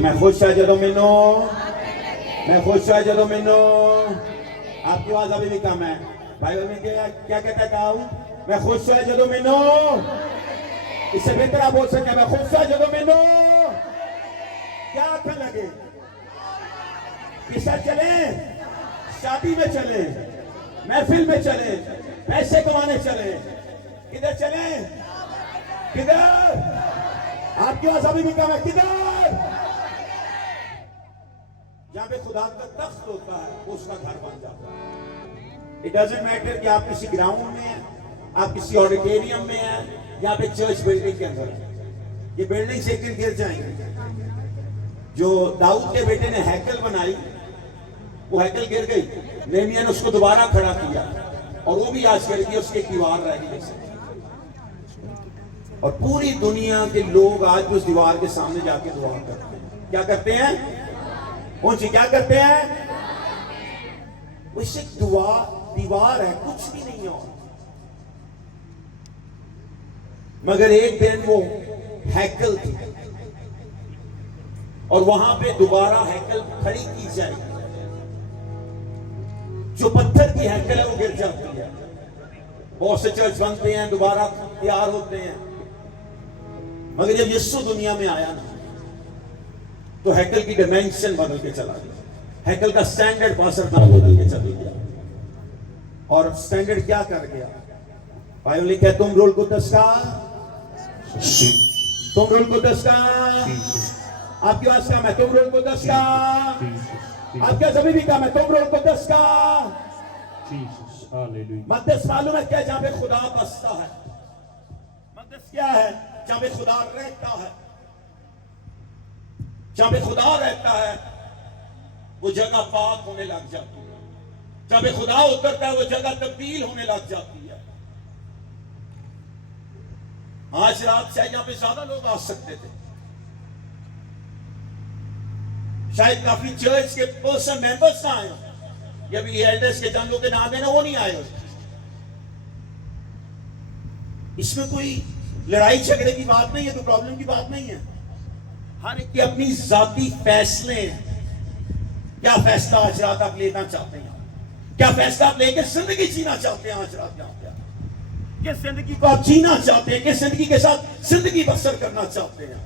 मैं खुश है जदों मैनू मैं खुश है जदों मैनू आपकी आवाज अभी भी कम है भाई में क्या कहता गाऊं मैं खुश है जदों मैनू इससे बेहतर आप बोल सकते हैं मैं खुश है जदों मैनू क्या आखन लगे किसा चले शादी में चले महफिल में चले पैसे कमाने चले किधर चले किधर आपकी आवाज अभी भी कम है किधर जहां पे खुदा का तख्त होता है वो उसका घर बन जाता है। इट डजंट मैटर कि आप किसी ग्राउंड में हैं आप किसी ऑडिटोरियम में हैं यहाँ पे चर्च बिल्डिंग के अंदर ये बिल्डिंग से एक दिन गिर जाएंगे। जो दाऊद के बेटे ने हैकल बनाई वो हैकल गिर गई नेहमिया ने उसको दोबारा खड़ा किया और वो भी आज गिर गई उसके दीवार रह गई और पूरी दुनिया के लोग आज उस दीवार के सामने जाके दुआ करते हैं। क्या करते हैं कौन सी क्या करते हैं वो सिर्फ दुआ दीवार है कुछ भी नहीं और मगर एक दिन वो हैकल थी और वहां पे दोबारा हैकल खड़ी की जाएगी। जो पत्थर की हैकल है वो गिर जाती है बहुत से चर्च बनते हैं दोबारा तैयार होते हैं मगर जब यीशु दुनिया में आया ना तो हैकल की डायमेंशन बदल के चला गया हैकल का स्टैंडर्ड बदल के चला गया और स्टैंडर्ड क्या कर गया भाई लिखा तुम रोल को दसका तुम रोल को दसका आपकी आवाज का मैं तुम रोल को दसका आपके सभी भी का मैं तुम रोल को दसका मकदस मालूम है क्या जहां पे खुदा बसता है मकदस क्या है जहां पे खुदा रहता है जहां पे खुदा रहता है वो जगह पाक होने लग जाती है जहां पे खुदा उतरता है वो जगह तब्दील होने लग जाती है। आज रात शायद यहां पे ज्यादा लोग आ सकते थे शायद काफी चर्च के पर्सन मेंबर्स ना आए या भी एल्डर्स के जन लोग के नाम है ना वो नहीं आए इसमें कोई लड़ाई झगड़े की बात नहीं है कोई प्रॉब्लम की बात नहीं है हर एक की अपनी जाती फैसले हैं। क्या फैसला आज रात आप लेना चाहते हैं क्या फैसला आप लेकर जिंदगी जीना चाहते हैं आज रात यहाँ पे किस जिंदगी को आप जीना चाहते हैं किस जिंदगी के साथ जिंदगी बसर करना चाहते हैं।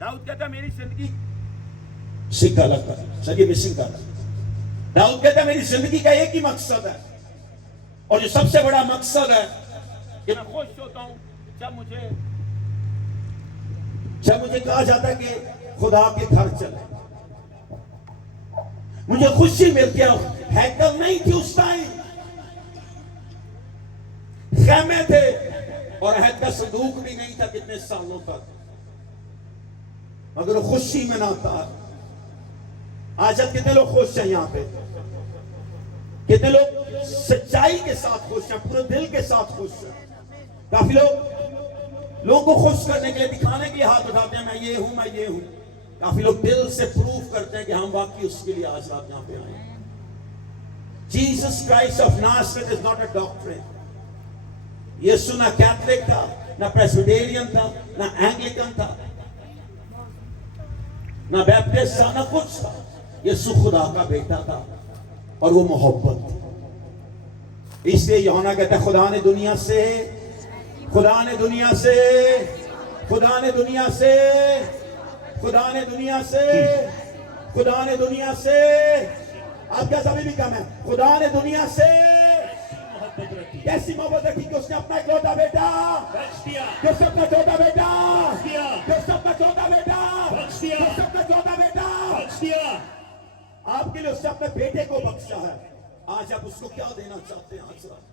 दाऊद कहता है मेरी जिंदगी सिक्का लगता है सर ये मिसिंग कर दाऊद कहता है मेरी जिंदगी का एक ही मकसद है और जो सबसे बड़ा मकसद है कि मैं खुश होता हूं जब मुझे कहा जाता है कि खुदा के घर चले मुझे खुशी मिलती है हैकल नहीं थी उस टाइम खेमे थे और अहद का संदूक भी नहीं था कितने सालों तक मगर खुशी मनाता आज अब कितने लोग खुश हैं यहाँ पे कितने लोग सच्चाई के साथ खुश हैं पूरे दिल के साथ खुश हैं। काफी लोगों को खुश करने के लिए दिखाने के लिए हाथ उठाते हैं मैं ये हूं मैं ये हूं काफी लोग दिल से प्रूव करते हैं कि हम वाकई उसके लिए आज रात यहां पे आए। Jesus Christ of Nazareth is not a doctrine यीशु ना कैथलिक था ना प्रेस्बिटेरियन था ना एंग्लिकन था ना बैप्टिस्ट था ना कुछ था यीशु खुदा का बेटा था और वो मोहब्बत थी। इसलिए यूहन्ना कहता है खुदा ने दुनिया से खुदा ने दुनिया से खुदा ने दुनिया से खुदा ने दुनिया से खुदा ने दुनिया से आपका सभी भी कम है खुदा ने दुनिया से कैसी मोहब्बत रखी कि उसने अपना इकलौता बेटा जो सबका चौथा बेटा जो सबका चौथा बेटा जो सबका चौथा बेटा आपके लिए उसने अपने बेटे को बख्शा है। आज आप उसको क्या देना चाहते हैं आज रात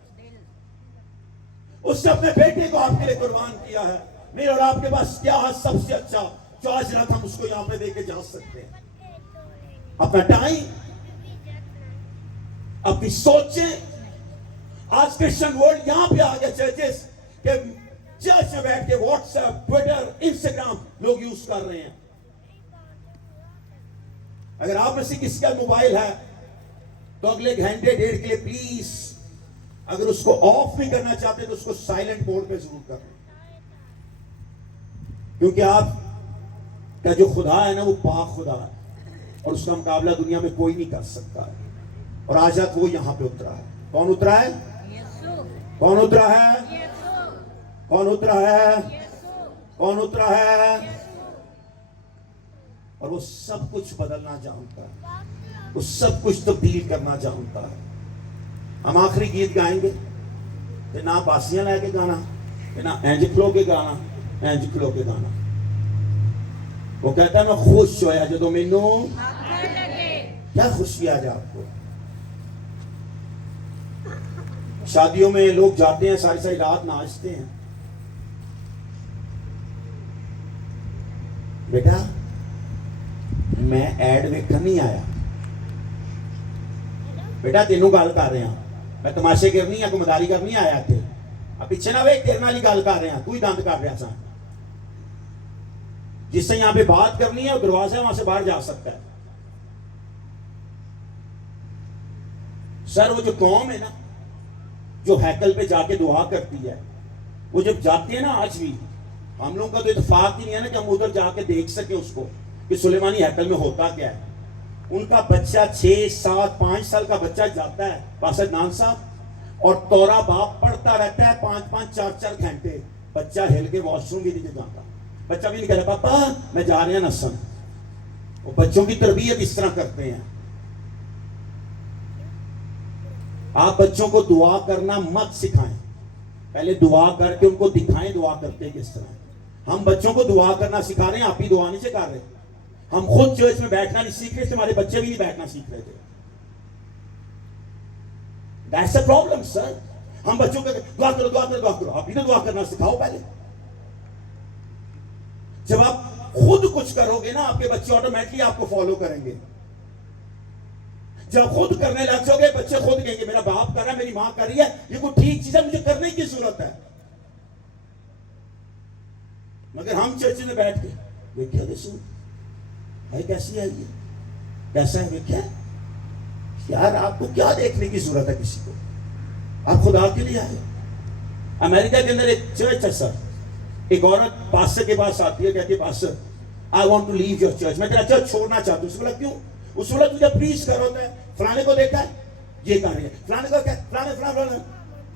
उसने अपने बेटे को आपके लिए कुर्बान किया है मेरे और आपके पास क्या है सबसे अच्छा जो आज रात हम उसको यहां पे देके जा सकते हैं अपना टाइम अपनी सोचें। आज क्रिश्चियन वर्ल्ड यहां पे आ गया चर्चेस के चर्च में बैठ के व्हाट्सएप ट्विटर इंस्टाग्राम लोग यूज कर रहे हैं। अगर आप में से किसी का मोबाइल है तो अगले घंटे डेढ़ के लिए प्लीज अगर उसको ऑफ नहीं करना चाहते तो उसको साइलेंट मोड पे जरूर कर लें क्योंकि आप क्या जो खुदा है ना वो पाक खुदा है और उसका मुकाबला दुनिया में कोई नहीं कर सकता है। और आज रात वो यहां पे उतरा है। कौन उतरा है? कौन उतरा है? कौन उतरा है? कौन उतरा है? और वो सब कुछ बदलना जानता है, वो सब कुछ तब्दील करना जानता है। हम आखिरी गीत गाएंगे ते ना बासियां लैके गाना ते ना इंज खलो के गाना, इंज खलो के गाना। वो कहता है मैं खुश होया जो मैनू क्या खुशी आज आपको। शादियों में लोग जाते हैं, सारी सारी रात नाचते हैं। बेटा मैं एड वेखन नहीं आया, बेटा तेनू गल कर रहा, मैं तमाशे करनी है, कोई मदारी करनी आया थे। अब पीछे ना वेख, तेरे नाल ही गल कर रहा, तू ही दंद कर रहा सा। जिससे यहां पे बात करनी है वो दरवाजा वहां से बाहर जा सकता है। सर वो जो कौम है ना जो हैकल पे जाके दुआ करती है, वो जब जाते हैं ना, आज भी हम लोगों का तो इत्तेफाक ही नहीं है ना कि हम उधर जाके देख सके उसको कि सुलेमानी हैकल में होता क्या है। उनका बच्चा 6, 7, 5 साल का बच्चा जाता है पासद नान साहब और तौरा बाप पढ़ता रहता है 5-5, 4-4 घंटे। बच्चा हिल के वॉशरूम भी नहीं जाता, बच्चा भी नहीं कह रहा पापा मैं जा रहा नसन। वो बच्चों की तरबियत इस तरह करते हैं। आप बच्चों को दुआ करना मत सिखाएं, पहले दुआ करके उनको दिखाएं दुआ करते किस तरह। हम बच्चों को दुआ करना सिखा रहे हैं, आप ही दुआ नहीं सिखा रहे। हम खुद चर्च में बैठना नहीं सीख रहे थे, हमारे बच्चे भी नहीं बैठना सीख रहे थे। That's a problem sir. हम बच्चों को दुआ करो दुआ करो दुआ करो, आप ही तो दुआ करना सिखाओ पहले। जब आप खुद कुछ करोगे ना, आपके बच्चे ऑटोमेटिकली आपको फॉलो करेंगे। जब खुद करने लग जाओगे, बच्चे खुद कहेंगे मेरा बाप कर रहा है, मेरी मां कर रही है, ये कोई ठीक चीज है, मुझे करने की जरूरत है। मगर हम चर्च में बैठ के देखिए भाई कैसी है ये, कैसा है देखिए यार, आपको क्या देखने की जरूरत है किसी को, आप खुदा के लिए आए। अमेरिका के अंदर एक चर्च है सर, एक औरत पास्टर के पास आती है, कहती है pastor I want to leave your church, मैं तेरा चर्च छोड़ना चाहती हूँ। उसने बोला क्यों? उसने बोला तुझे प्रीच कर होता है, फलाने को देखा है ये कर रही है, फलाने को क्या फलाने फलाने फलाने।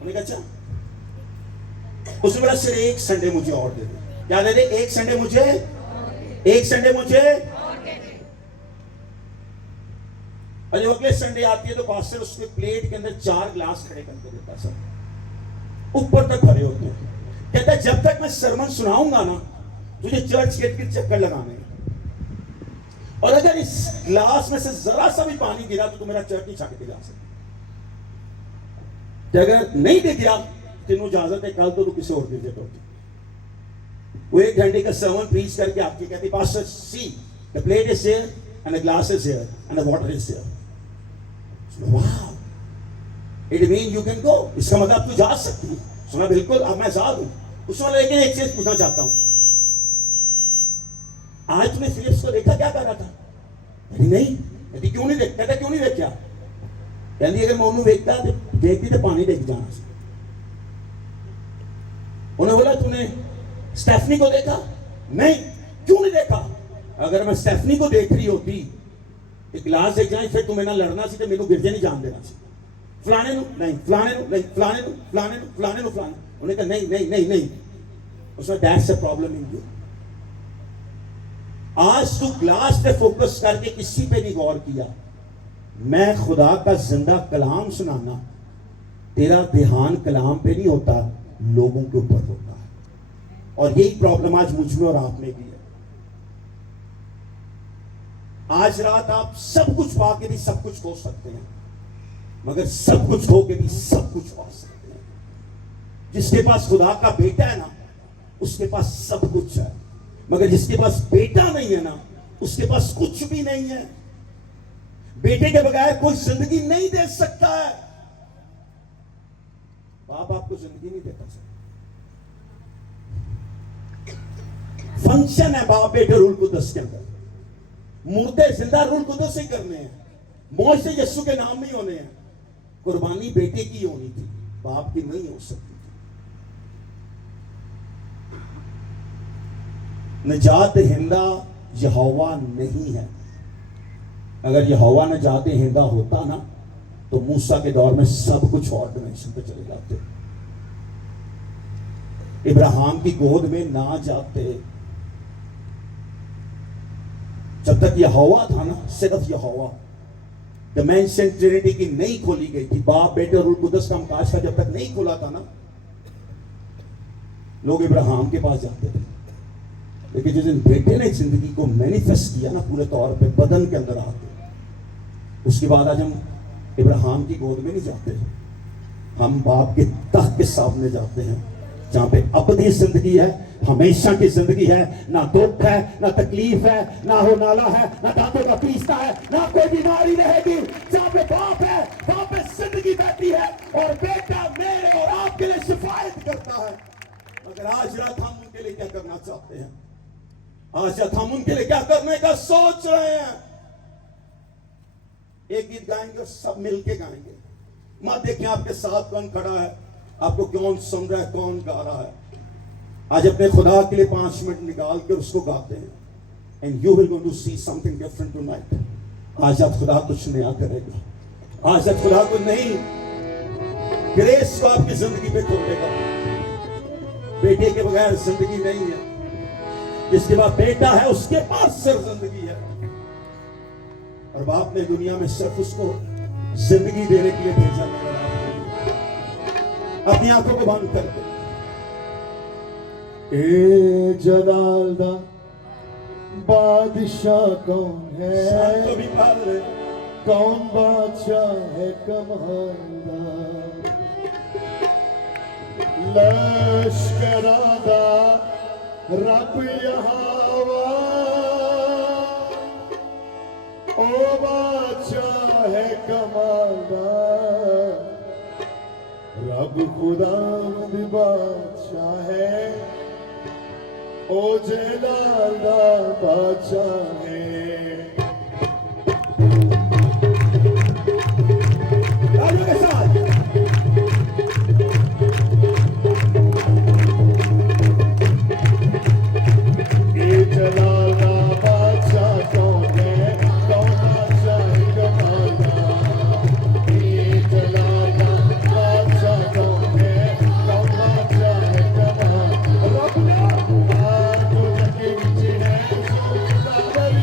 उन्होंने कहा अच्छा। उसने बोला सिर्फ एक संडे मुझे और दे दे। क्या दे दे? एक संडे मुझे, एक संडे मुझे। और जब अगले संडे आती है तो पास्टर उसके प्लेट के अंदर 4 ग्लास खड़े करके देता सब, ऊपर तक भरे होते हैं। कहता है जब तक मैं सरमन सुनाऊंगा ना तुझे चर्च के इर्द चक्कर लगाने, और अगर इस ग्लास में से जरा सा भी पानी गिरा तो मेरा चर्च नहीं छाके गिला सकता। अगर नहीं दिख गया तेनू इजाजत है, कल तो तू किसी और के लिए पहुंचे। वो 1 घंटे का सर्मन प्रीच करके आपके कहते pastor see the plate is here and the glass is here and the water is here. Wow, it mean you can go, इसका मतलब तू जा सकती है। सुना बिल्कुल, अब मैं आजाद हूं। उसमें लेकिन एक चीज पूछना चाहता हूं, आज तुमने फिलिप्स को देखा क्या कर रहा था? नहीं, कहती क्यों नहीं देख, कहता क्यों नहीं देखा? कहती अगर मैं उन्होंने देखता देखती तो पानी देख जाना। उन्होंने बोला तूने स्टेफनी को देखा? नहीं, क्यों नहीं देखा? अगर मैं स्टेफनी को देख रही होती एक गिलास देख जाए फिर तुम्हें ना लड़ना सी, तो मेरे को गिरजे नहीं जान देना सी। फलाने नु नहीं, फलाने नु नहीं, फलाने नु फलाने नु फलाने नु फलाने। उन्होंने कहा नहीं नहीं नहीं नहीं। उसमें that's a problem in you. आज तू ग्लास पे फोकस करके किसी पे नहीं गौर किया। मैं खुदा का जिंदा कलाम सुनाना, तेरा ध्यान कलाम पे नहीं होता, लोगों के ऊपर होता है। और यही प्रॉब्लम आज मुझ में और आप में भी है। आज रात आप सब कुछ पाके भी सब कुछ खो सकते हैं, मगर सब कुछ खो के भी सब कुछ पा सकते हैं। जिसके पास खुदा का बेटा है ना, उसके पास सब कुछ है। मगर जिसके पास बेटा नहीं है ना, उसके पास कुछ भी नहीं है। बेटे के बगैर कोई जिंदगी नहीं दे सकता है। बाप आपको जिंदगी नहीं देता सर। फंक्शन है बाप बेटे रूल कुदस के अंदर, मुर्दे जिंदा रूल कुदस ही करने हैं, मौज से यीशु के नाम नहीं होने हैं। कुर्बानी बेटे की होनी थी, बाप की नहीं हो सकती। निजात हिंदा यहोवा नहीं है। अगर यहोवा न जाते हिंदा होता ना तो मूसा के दौर में सब कुछ और डिमेंशन पे चले जाते, इब्राहिम की गोद में ना जाते। जब तक यहोवा था ना, सिर्फ यहोवा, डिमेंशन ट्रिनिटी की नहीं खोली गई थी, बाप बेटे और रूह कुदस का अवकाश का जब तक नहीं खोला था ना, लोग इब्राहिम के पास जाते थे। लेकिन जिस दिन बेटे ने जिंदगी को मैनिफेस्ट किया ना पूरे तौर पे बदन के अंदर आके, उसके बाद आज हम इब्राहिम की गोद में नहीं जाते, हम बाप के तख्त के सामने जाते हैं, जहां पे अबदी जिंदगी है, हमेशा की जिंदगी है, ना दुख है, ना तकलीफ है, ना हो नाला है, ना दांतों का पीसना है, ना कोई बीमारी रहेगी। जहां पे बाप है वहां पे जिंदगी बैठी है, और बेटा मेरे और आपके लिए शिफायत करता है। मगर आज रात हम उनके लिए क्या करना चाहते हैं? आज रात हम उनके लिए क्या करने का सोच रहे हैं? एक गीत गाएंगे और सब मिलके गाएंगे। मत देखें आपके साथ कौन खड़ा है, आपको कौन सुन रहा है, कौन गा रहा है। आज अपने खुदा के लिए 5 मिनट निकाल के उसको गाते हैं, and you will going to see something different tonight. आज आप खुदा कुछ नया करेगा। आज आप खुदा को नहीं, ग्रेस को आपकी जिंदगी पे खोलेगा। बेटे के बगैर जिंदगी नहीं है, जिसके पास बेटा है उसके पास सिर्फ जिंदगी है। और बाप ने दुनिया में सिर्फ उसको जिंदगी देने के लिए भेजा। मेरा अपनी आंखों को बंद करके, ए जलाल दा बादशाह कौन है? तो भी पाल रहे, कौन बादशाह है कमाल दा? लश्करां दा रब यहोवा, ओ बादशाह है कमाल दा। रब खुदावंद बादशाह है, ओ जलाल दा बादशाह है। तालियों के साथ ए जलाल दा बादशाह कौन है? कौन बादशाह है कमाल दा? ए जलाल दा बादशाह कौन है? कौन बादशाह है कमाल? रब ने आँखों जगी विच है, सोचदा वरी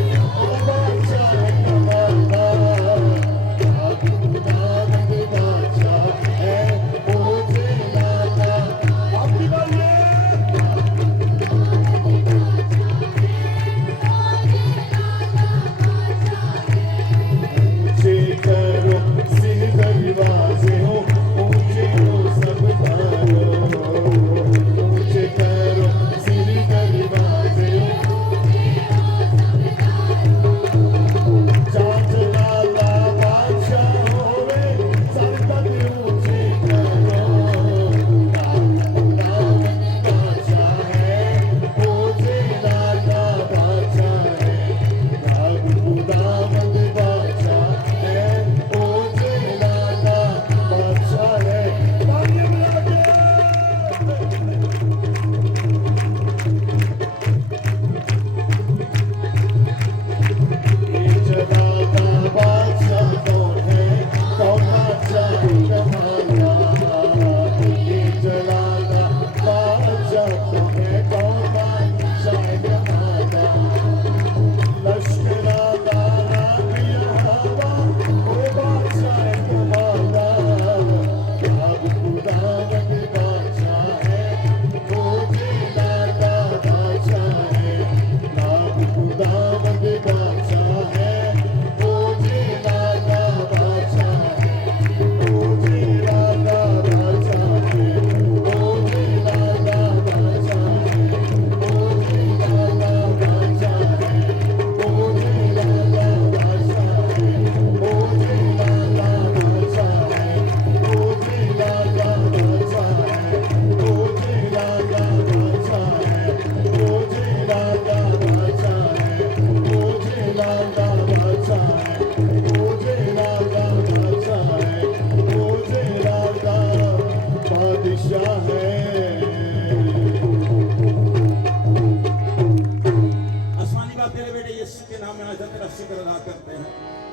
शुक्र अदा करते हैं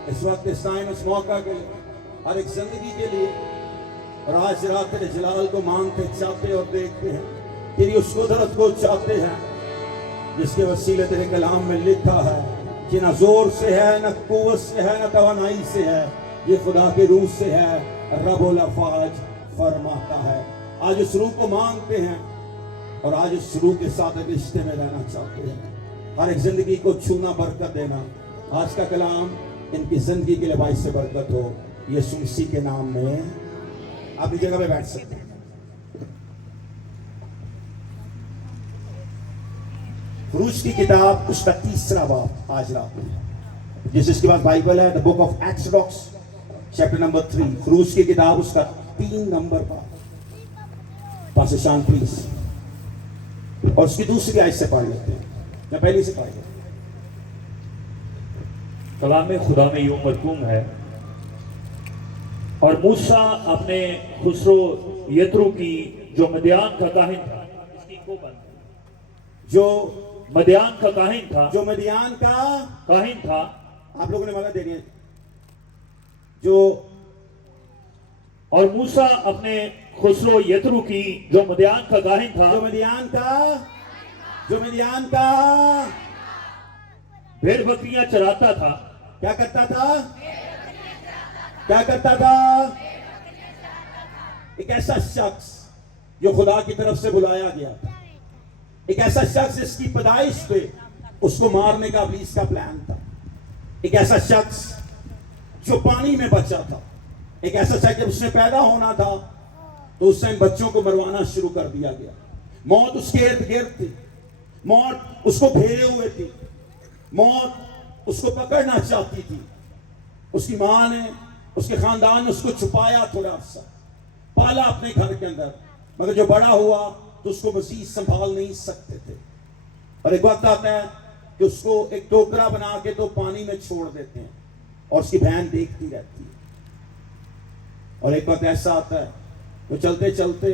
इस वक्त, इस टाइम, इस मौका के लिए, हर एक जिंदगी के लिए। और आज रात तेरे जलाल को मांगते, चाहते और देखते हैं, तेरी उस कुदरत को चाहते हैं जिसके वसीले तेरे कलाम में लिखा है कि न जोर से है, न कुव्वत से है, न तवानाई से है, ये खुदा के रूह से है, रब्बुल अफ़वाज फरमाता है। आज उस रूह को मांगते हैं और आज उस रूह के साथ एक रिश्ते में रहना चाहते हैं। हर एक जिंदगी को छूना, बरकत देना। आज का कलाम इनकी जिंदगी के लिए बाइस से बरकत हो, यीशु मसीह के नाम में। आप इस जगह पे बैठ सकते हैं। खरूज की किताब उसका 3रा बाब आज रात में, जिसके बाद बाइबल है, the book of exodus chapter number 3। खरूज की किताब उसका 3 नंबर बाब, पास्टर शान प्लीज। और उसकी दूसरी आयत से पढ़ लेते हैं, या पहली से पढ़ लेते हैं। कलाम खुदा में यूं मरकूम है, और मूसा अपने खुसरो यत्रू की जो मदियान का काहिन था, इसकी को बंद, जो मदियान का काहिन था, जो मदियान का काहिन था, आप लोगों ने मदद देनी है, जो और मूसा अपने खुसरो यत्रू की जो मदियान का काहिन था, जो मदियान का भेड़ बकरियां चराता था। क्या करता था? क्या करता था? एक ऐसा शख्स जो खुदा की तरफ से बुलाया गया था, एक ऐसा शख्स जिसकी पैदाइश पे उसको मारने का इब्लीस का प्लान था, एक ऐसा शख्स जो पानी में बचा था, एक ऐसा शख्स जब उसने पैदा होना था तो उस टाइम बच्चों को मरवाना शुरू कर दिया गया। मौत उसके इर्द गिर्द थी, मौत उसको घेरे हुए थी, मौत उसको पकड़ना चाहती थी। उसकी मां ने, उसके खानदान ने उसको छुपाया, थोड़ा सा पाला अपने घर के अंदर, मगर जो बड़ा हुआ तो उसको मसीह संभाल नहीं सकते थे। और एक वक्त आता है कि उसको एक टोकरा बना के तो पानी में छोड़ देते हैं और उसकी बहन देखती रहती है। और एक वक्त ऐसा आता है तो चलते चलते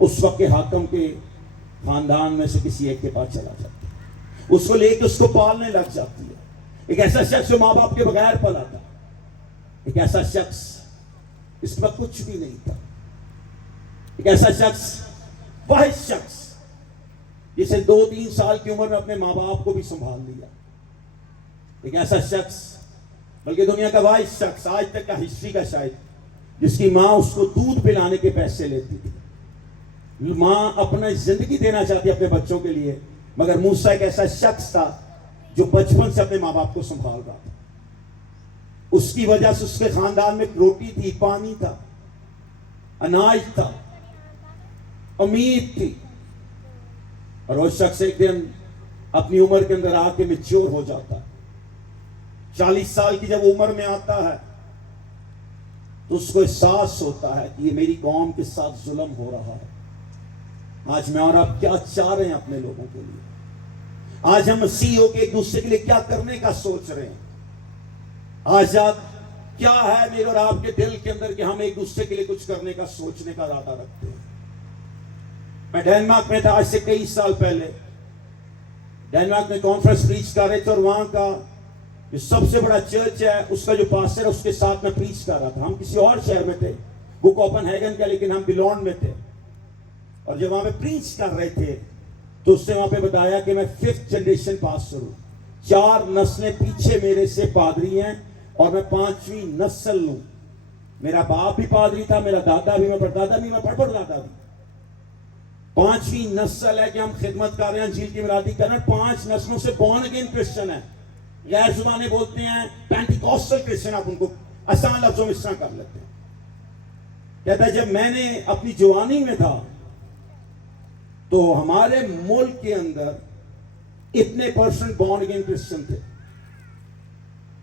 उस वक्त के हाकिम के खानदान में से किसी एक के पास चला जाता है, उसको लेके उसको पालने लग जाती है। एक ऐसा शख्स जो माँ बाप के बगैर पला था, एक ऐसा शख्स इसके पास कुछ भी नहीं था, एक ऐसा शख्स, वाहिद शख्स जिसे 2-3 साल की उम्र में अपने माँ बाप को भी संभाल लिया, एक ऐसा शख्स, बल्कि दुनिया का वाहिद शख्स आज तक का हिस्ट्री का शायद, जिसकी माँ उसको दूध पिलाने के पैसे लेती थी। माँ अपना जिंदगी देना चाहती अपने बच्चों के लिए, मगर मूसा एक ऐसा शख्स था जो बचपन से अपने माँ बाप को संभाल रहा था। उसकी वजह से उसके खानदान में रोटी थी, पानी था, अनाज था, उम्मीद थी। और वो शख्स एक दिन अपनी उम्र के अंदर आके मैच्योर हो जाता है। 40 साल की जब उम्र में आता है तो उसको एहसास होता है कि ये मेरी कौम के साथ जुल्म हो रहा है। आज मैं और आप क्या चाह रहे हैं अपने लोगों के लिए? आज हम मसीह होके एक दूसरे के लिए क्या करने का सोच रहे हैं? आज आप क्या है मेरे और आपके दिल के अंदर कि हम एक दूसरे के लिए कुछ करने का, सोचने का इरादा रखते हैं? मैं डेनमार्क में था आज से कई साल पहले। डेनमार्क में कॉन्फ्रेंस प्रीच कर रहे थे और वहां का जो सबसे बड़ा चर्च है उसका जो पास्टर है उसके साथ में प्रीच कर रहा था। हम किसी और शहर में थे, वो कोपेनहेगन का, लेकिन हम बिलोन में थे। और जब वहां पे प्रीच कर रहे थे तो उसने वहां पे बताया कि मैं 5th जनरेशन पास्टर हूं, 4 नस्लें पीछे मेरे से पादरी हैं और मैं 5वीं नस्ल हूं। मेरा बाप भी पादरी था, मेरा दादा भी, मैं परदादा भी, मैं परदादा भी। 5वीं नस्ल है कि हम खिदमत कर रहे हैं, अंजील की मिलादी कर रहे हैं। 5 नस्लों से बॉर्न अगेन क्रिश्चियन है, गैर जुबानें बोलते हैं, पेंटिकॉस्टल क्रिश्चियन, आप उनको आसान लफ्जों में इस तरह कर लेते हैं। कहता है जब मैंने अपनी जवानी में था तो हमारे मुल्क के अंदर इतने % बॉर्न अगेन क्रिश्चियन थे,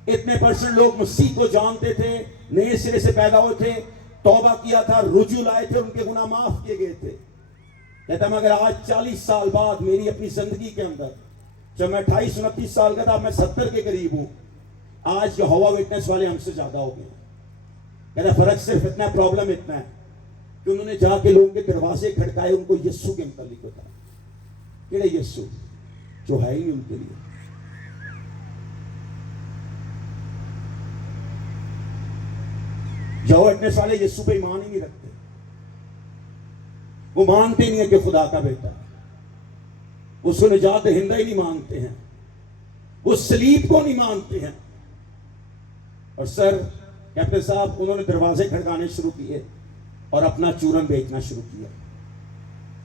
इतने % लोग मसीह को जानते थे, नए सिरे से पैदा हुए थे, तौबा किया था, रुजू लाए थे, उनके गुनाह माफ किए गए थे। कहता मगर आज 40 साल बाद मेरी अपनी जिंदगी के अंदर, जब मैं 28-29 साल का था, मैं 70 के करीब हूं, आज के हवा विटनेस वाले हमसे ज्यादा हो गए। कहता फर्क सिर्फ इतना, प्रॉब्लम इतना है कि उन्होंने जाके लोगों के दरवाजे खड़काए, उनको यीशु के मुतालिक बताया। केड़े यीशु? जो है ही नहीं उनके लिए। जो विटनेस वाले यीशु पे ईमान ही नहीं रखते, वो मानते नहीं है कि खुदा का बेटा है, उसको निजात दहिंदा ही नहीं मानते हैं, वो सलीब को नहीं मानते हैं। और सर कैप्टन साहब, उन्होंने दरवाजे खड़काने शुरू किए और अपना चूरन बेचना शुरू किया,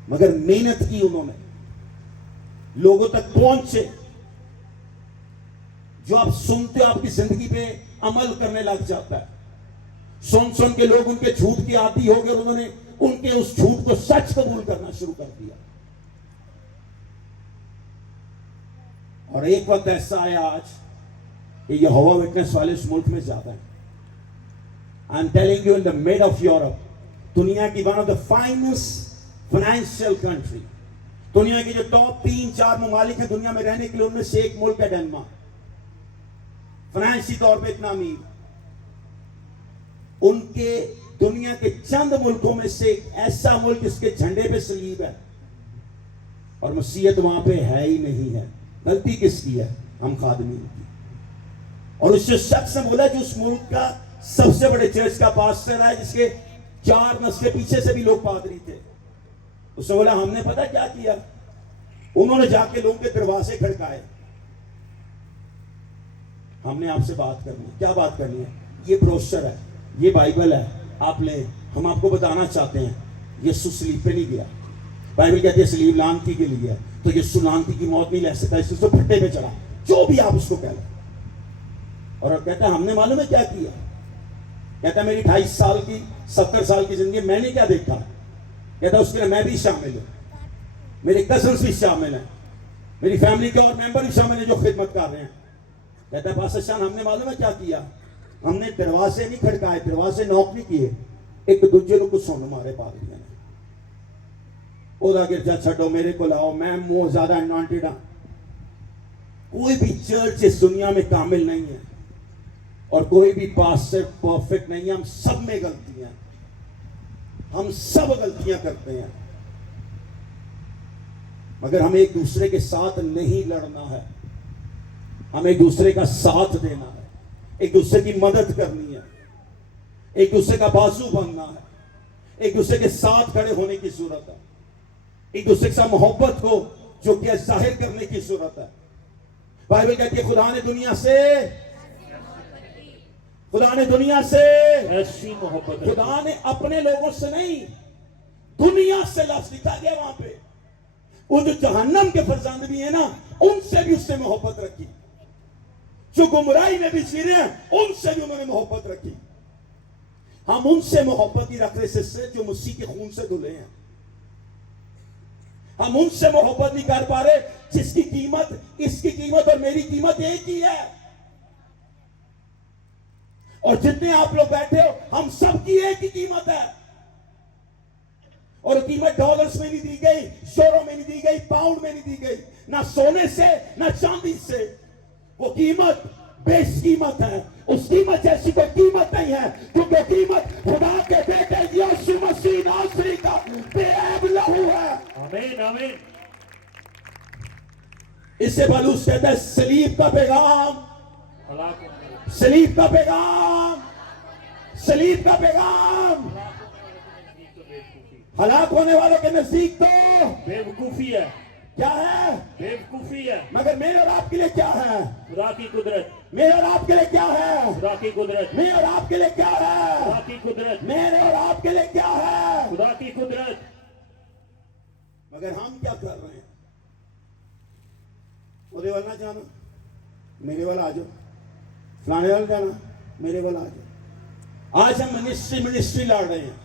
मगर मेहनत की उन्होंने, लोगों तक पहुंचे। जो आप सुनते हो आपकी जिंदगी पे अमल करने लग जाता है। सुन सुन के लोग उनके झूठ के आदी हो गए और उन्होंने उनके उस झूठ को सच कबूल करना शुरू कर दिया। और एक वक्त ऐसा आया आज कि यहोवा विटनेस वाले इस मुल्क में ज्यादा है। I am telling you, in the mid of Europe, दुनिया की one of the finest financial country, दुनिया के जो टॉप 3-4 ममालिक है दुनिया में रहने के लिए, उनमें से एक मुल्क है डेनमार्क, फाइनेंशियल तौर पे इतना अमीर। उनके दुनिया के चंद मुल्कों में से एक ऐसा मुल्क जिसके झंडे पे सलीब है और मसीहत वहां पे है ही नहीं है। गलती किसकी है? हम खादमी की। और उस शख्स ने बोला जो उस मुल्क का सबसे बड़े चर्च का पास्टर है, जिसके 4 नस्लें पीछे से भी लोग पादरी थे, उसने बोला हमने पता क्या किया, उन्होंने जाके लोगों के दरवाजे खड़काए, हमने आपसे बात करनी है। क्या बात करनी है? ये ब्रोशर है, ये बाइबल है, आप ले, हम आपको बताना चाहते हैं यीशु सलीब पे नहीं गया। बाइबल कहती है सलीब लानती के लिए है, तो यीशु लानती की मौत नहीं ले सकता, इसलिए उसको फट्टे पे चढ़ा, जो भी आप उसको कह लो। और कहता है हमने मालूम है क्या किया, कहता है मेरी 28 साल की 70 साल की जिंदगी मैंने क्या देखा, कहता उसके मैं भी शामिल हूं, मेरे कजन्स भी शामिल हैं, मेरी फैमिली के और मेंबर भी शामिल हैं जो खिदमत कर रहे हैं। कहता है पास्टर शान हमने मालूम है क्या किया, हमने दरवाजे नहीं खड़काए, दरवाजे नॉक नहीं किए, एक दूजे को सुन मारे पादरियों ने, ओदा गिरजा छो मेरे को लाओ, मैं मुंह ज्यादा अनवांटेड हाँ। कोई भी चर्च इस दुनिया में कामिल नहीं है और कोई भी पास्टर परफेक्ट नहीं है, हम सब में गलतियां, हम सब गलतियां करते हैं, मगर हमें एक दूसरे के साथ नहीं लड़ना है, हमें एक दूसरे का साथ देना है, एक दूसरे की मदद करनी है, एक दूसरे का बाजू बनना है, एक दूसरे के साथ खड़े होने की जरूरत है, एक दूसरे के साथ मोहब्बत को जो कि जाहिर करने की जरूरत है। बाइबल कहती है खुदा ने दुनिया से ऐसी मोहब्बत है, खुदा ने अपने लोगों से नहीं दुनिया से लफ्ज लिखा गया वहां पे, उन जो जहन्नम के फरजंद भी है ना, उनसे भी उसने मोहब्बत रखी, जो गुमराही में भी जी रहे हैं उनसे भी उन्होंने मोहब्बत रखी। हम उनसे मोहब्बत ही रख रहे से जो मसीह के खून से धुले हैं, हम उनसे मोहब्बत नहीं कर पा रहे जिसकी कीमत, इसकी कीमत और मेरी कीमत एक ही है। और जितने आप लोग बैठे हो हम सबकी एक ही कीमत है, और कीमत डॉलर्स में नहीं दी गई, यूरो में नहीं दी गई, पाउंड में नहीं दी गई, ना सोने से ना चांदी से, वो कीमत बेश कीमत है, उस कीमत जैसी कोई कीमत नहीं है, क्योंकि कीमत खुदा के बेटे यीशु मसीह नासरी का बेऐब लहू है। आमीन आमीन। इससे बलूस कहता है सलीब का पैगाम, सलीब का पैगाम, सलीब का पैगाम हलाक होने वालों के नजदीक तो बेवकूफी है। क्या है? बेवकूफी है। मगर मेरे और आपके लिए क्या है? खुदा की कुदरत। मेरे और आपके लिए क्या है? खुदा की कुदरत। मेरे और आपके लिए क्या है? खुदा की कुदरत। मेरे और आपके लिए क्या है? खुदा की कुदरत। मगर हम क्या कर रहे हैं? उधर वाला जाना, मेरे वाला आ जाओ, फलाने वाला जाना, मेरे वाला आ जाओ। आज हम मिनिस्ट्री लड़ रहे हैं,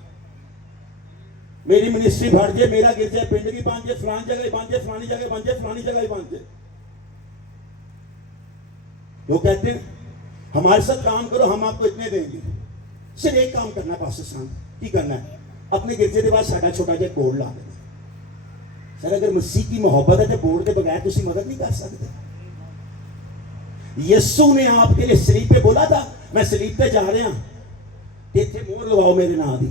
मेरी मिनिस्ट्री भर जाए, मेरा गिर जाए, पिंड की बांध जाए, फलानी जगह बांध जाए, फलानी जगह बांध जाए, फलानी जगह बांध जाए। लोग कहते हैं हमारे साथ काम करो, हम आपको इतने देंगे। सिर्फ एक काम करना है पास्टर साहब, की करना है, अपने गिरजे के बाद साडा छोटा जिहा बोर्ड ला देना। सर अगर मसीह की मोहब्बत है तो बोर्ड के बगैर तुसी मदद नहीं कर सकते। यीशु ने आपके लिए सलीब पे बोला था, मैं सलीब पे जा रहा, इत्थे मोहर लवाओ मेरे नाम दी।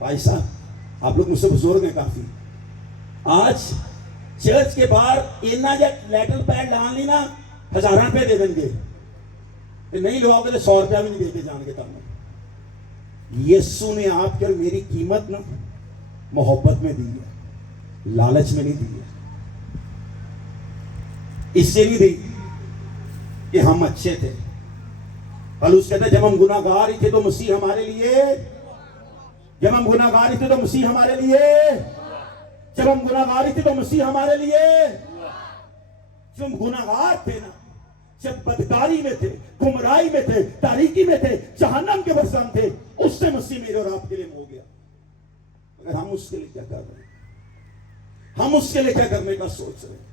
भाई साहब आप लोग मुझसे बुजुर्ग हैं काफी, आज चर्च के बाहर इन्ना या लेटर पैड लाने ना 1000 रुपए दे देंगे, कि नहीं लवाओगे तो 100 रुपया भी नहीं देके जाएंगे तब। यीशु ने आपके और मेरी कीमत ना मोहब्बत में दी है, लालच में नहीं दी है। इससे नहीं दी कि हम अच्छे थे। पौलुस कहता है जब हम गुनाहगार ही थे तो मसीह हमारे लिए, जब हम गुनाहगार ही थे तो मसीह हमारे लिए, जब हम गुनाहगार ही थे तो मसीह हमारे लिए, जब हम गुनाहगार थे ना, जब बदकारी में थे, गुमराही में थे, तारीकी में थे, जहन्नम के बरसात थे, उससे मसीह मेरे और आपके लिए हो गया। अगर हम उसके लिए क्या कर रहे हैं, हम उसके लिए क्या करने का सोच रहे हैं।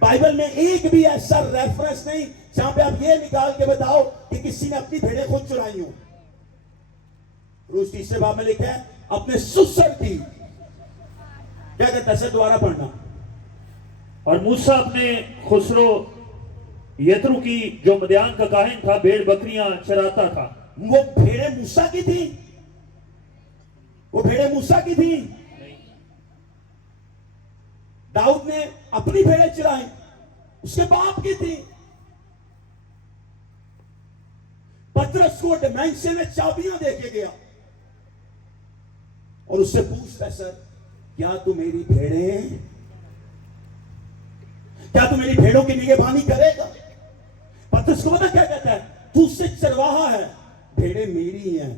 बाइबल में एक भी ऐसा रेफरेंस नहीं जहां पे आप ये निकाल के बताओ कि किसी ने अपनी भेड़ें खुद चुराई हो। रूस 30 बाब में लिखा है अपने सुसर की, क्या कहता है, दोबारा पढ़ना। और मूसा अपने खुसरो यत्रू की जो मदियान का काहिन था भेड़ बकरियां चराता था। वो भेड़ें मूसा की थी, वो भेड़ें मूसा की थी। दाऊद ने अपनी भेड़ें चराई, उसके बाप की थी। पतरस को डिमेंशन में चाबियां देके गया और उससे पूछता है सर क्या तू मेरी भेड़ें, क्या तू मेरी भेड़ों की निगहबानी करेगा। पतरस को पता क्या कहता है, तू उससे चरवाहा है, भेड़ें मेरी हैं।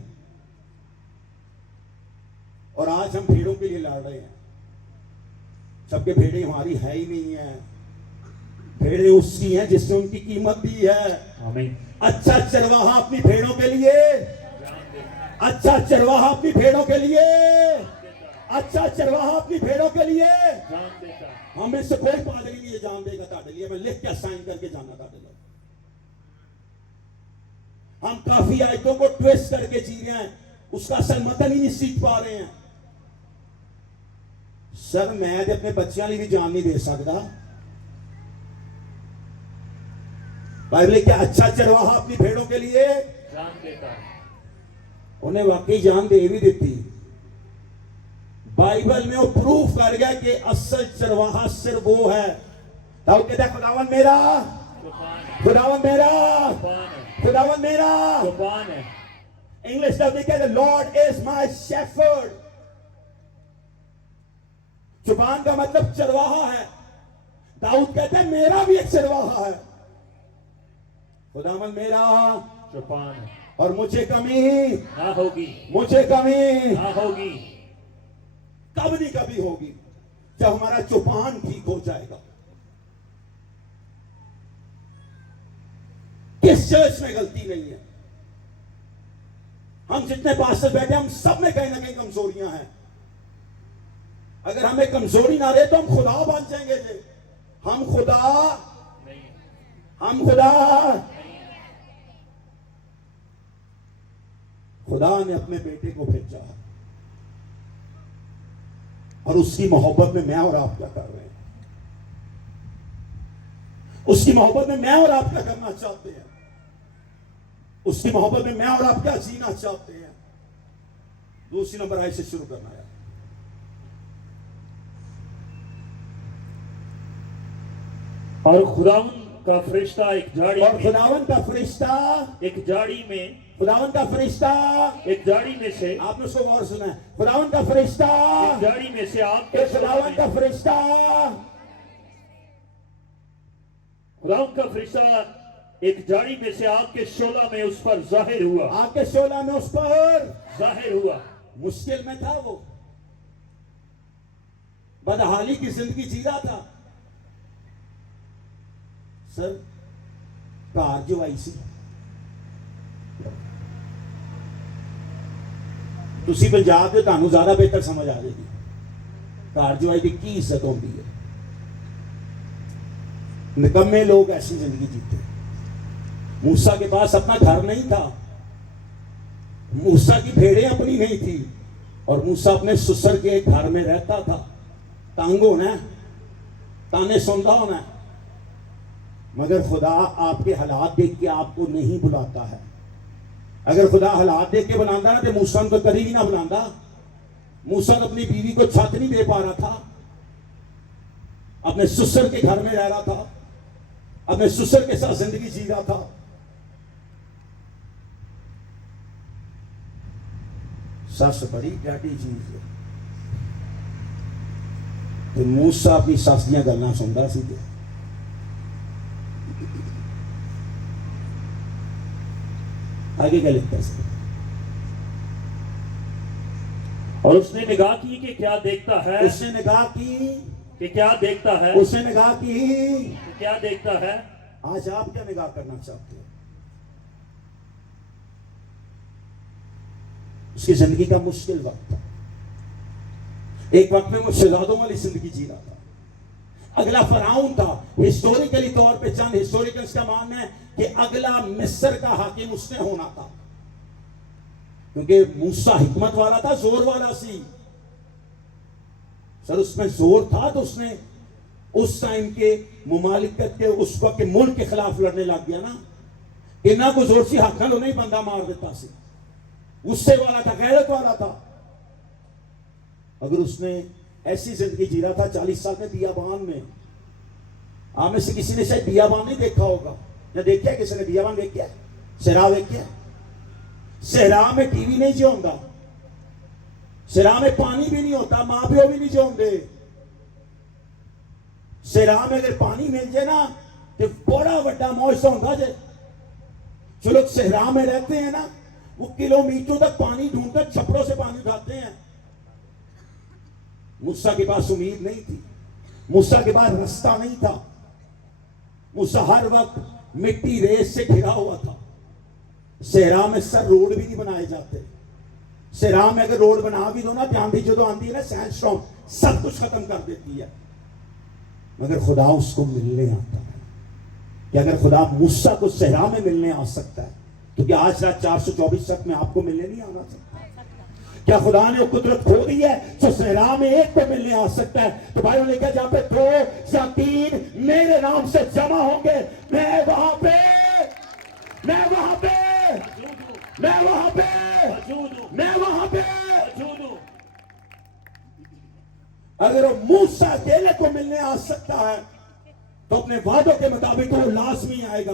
और आज हम भेड़ों के लिए लड़ रहे हैं, सबके भेड़ें हमारी है ही नहीं है, भेड़ें उसकी हैं जिसने उनकी कीमत दी है। आमीन। अच्छा चरवाहा अपनी भेड़ों के लिए, अच्छा चरवाहा अपनी भेड़ों के लिए, अच्छा चरवाहा अपनी भेड़ों के लिए। हमें से कोई पादरी नहीं है जान देगा ताड़े लिए, मैं लिख के साइन करके जाना ताड़े लिए। हम काफी आयतों को ट्विस्ट करके जी रहे हैं, उसका असल मतन ही नहीं सीख पा रहे हैं। सर मैं अपने बच्चों लिए भी जान नहीं दे सकता। बाइबल क्या अच्छा चरवाहा अपनी भेड़ों के लिए जान देता है। उन्हें वाकई जान दे भी देती। बाइबल में वो प्रूफ कर गया कि असल चरवाहा सिर्फ वो है। दाऊद कहता है खुदावन मेरा, खुदावन मेरा, खुदावन मेरा। इंग्लिश में कहते लॉर्ड इज माय शेफर्ड। जुबान का मतलब चरवाहा है। दाऊद कहते हैं मेरा भी एक चरवाहा है, खुदावन मेरा चौपान है और मुझे कमी ना होगी, मुझे कमी ना होगी। कब नहीं कभी होगी, जब हमारा चौपान ठीक हो जाएगा। किस चर्च में गलती नहीं है, हम जितने पास्टर बैठे हम सब में कहीं ना कहीं कमजोरियां हैं। अगर हमें कमजोरी ना रहे तो हम खुदा बन जाएंगे जी। हम खुदा, हम खुदा, खुदा ने अपने बेटे को भेजा और उसकी मोहब्बत में मैं और आप क्या कर रहे हैं, उसकी मोहब्बत में मैं और आप क्या करना चाहते हैं, उसकी मोहब्बत में मैं और आप क्या जीना चाहते हैं। दूसरी नंबर आय से शुरू करना है। और खुदावन का फरिश्ता एक झाड़ी और में, खुदावन का फरिश्ता, एक झाड़ी में, खुदावन का फरिश्ता, एक झाड़ी में से, आपने उसको गौर सुना है, खुदावन का फरिश्ता, एक झाड़ी में से आपके खुदावन का फरिश्ता, खुदावन का फरिश्ता एक झाड़ी में से आपके शोला में उस पर जाहिर हुआ, आपके शोला में उस पर जाहिर हुआ। मुश्किल में था वो, बदहाली की जिंदगी जी रहा था। सर कार जो आई सी तुसी पंजाब के ਤੁਹਾਨੂੰ ज्यादा बेहतर समझ आ जाएगी। कार जो आई की की इज्जत होती है। निकम्मे लोग ऐसी जिंदगी जीते। मूसा के पास अपना घर नहीं था, मूसा की भेड़ें अपनी नहीं थी और मूसा अपने ससुर के घर में रहता था। तंग होना, ताने सुनता होना, मगर खुदा आपके हालात देख के आपको नहीं बुलाता है। अगर खुदा हालात देख के बनाता ना तो मूसा को कभी भी ना बनाता। मूसा अपनी बीवी को छत नहीं दे पा रहा था, अपने ससुर के घर में रह रहा था। अपने ससुर के साथ जिंदगी जी रहा था। सास बड़ी प्यारी चीज है। तो मूसा अपनी सस दी गल्लां सुनदा सी ते आगे क्या लिखता है? और उसने निगाह की कि क्या देखता है, उसने निगाह की कि क्या देखता है, उसने निगाह की कि क्या देखता है। आज आप क्या निगाह करना चाहते हो? उसकी जिंदगी का मुश्किल वक्त था। एक वक्त में वो शहजादों वाली जिंदगी जी रहा था। अगला फराउन था। हिस्टोरिकली तौर पे चंद हिस्टोरिकल्स का मानना है कि अगला मिस्र का हाकिम उसने होना था, क्योंकि मूसा हिकमत वाला था, जोर वाला सी। सर उसमें जोर था तो उसने उस टाइम के मुमालिकत के उस वक्त के मुल्क के खिलाफ लड़ने लग गया ना। इन्ना को जोर सी हाकल हो नहीं बंदा मार देता सी। गुस्से वाला था, गैरत वाला था। अगर उसने ऐसी जिंदगी जी रहा था 40 साल में बियाबान में। आप में से किसी ने शायद बियाबान नहीं देखा होगा, या देखा है किसी ने बियाबान देखा? सहरा देखा? सहरा में टीवी नहीं जो होता, सहरा में पानी भी नहीं होता, मां प्यो भी नहीं जो होंगे। सहरा में अगर पानी मिल जाए ना तो बड़ा बड़ा मौसम होता जे। जो लोग सहरा में रहते हैं ना, वो किलोमीटरों तक पानी ढूंढकर छपड़ों से पानी उठाते हैं। मूसा के पास उम्मीद नहीं थी, मूसा के पास रास्ता नहीं था। मूसा हर वक्त मिट्टी रेत से घिरा हुआ था। सहरा में सर रोड भी नहीं बनाए जाते। सहरा में अगर रोड बना भी दो ना, आंधी जो आंधी है ना, सैंडस्टॉर्म सब कुछ खत्म कर देती है। मगर खुदा उसको मिलने आता है। कि अगर खुदा मूसा को सहरा में मिलने आ सकता है, क्योंकि आज रात 424 तक में आपको मिलने नहीं आना सकता। क्या खुदा ने वो कुदरत खो दी है जो सहरा में एक को मिलने आ सकता है? तो भाई ने कहा जहां पे 2 या 3 मेरे नाम से जमा होंगे, मैं वहां पे, मैं वहां पे, मैं वहां पे, मैं वहां पे। अगर वो मूसा अकेले को मिलने आ सकता है तो अपने वादों के मुताबिक वो लाजमी आएगा,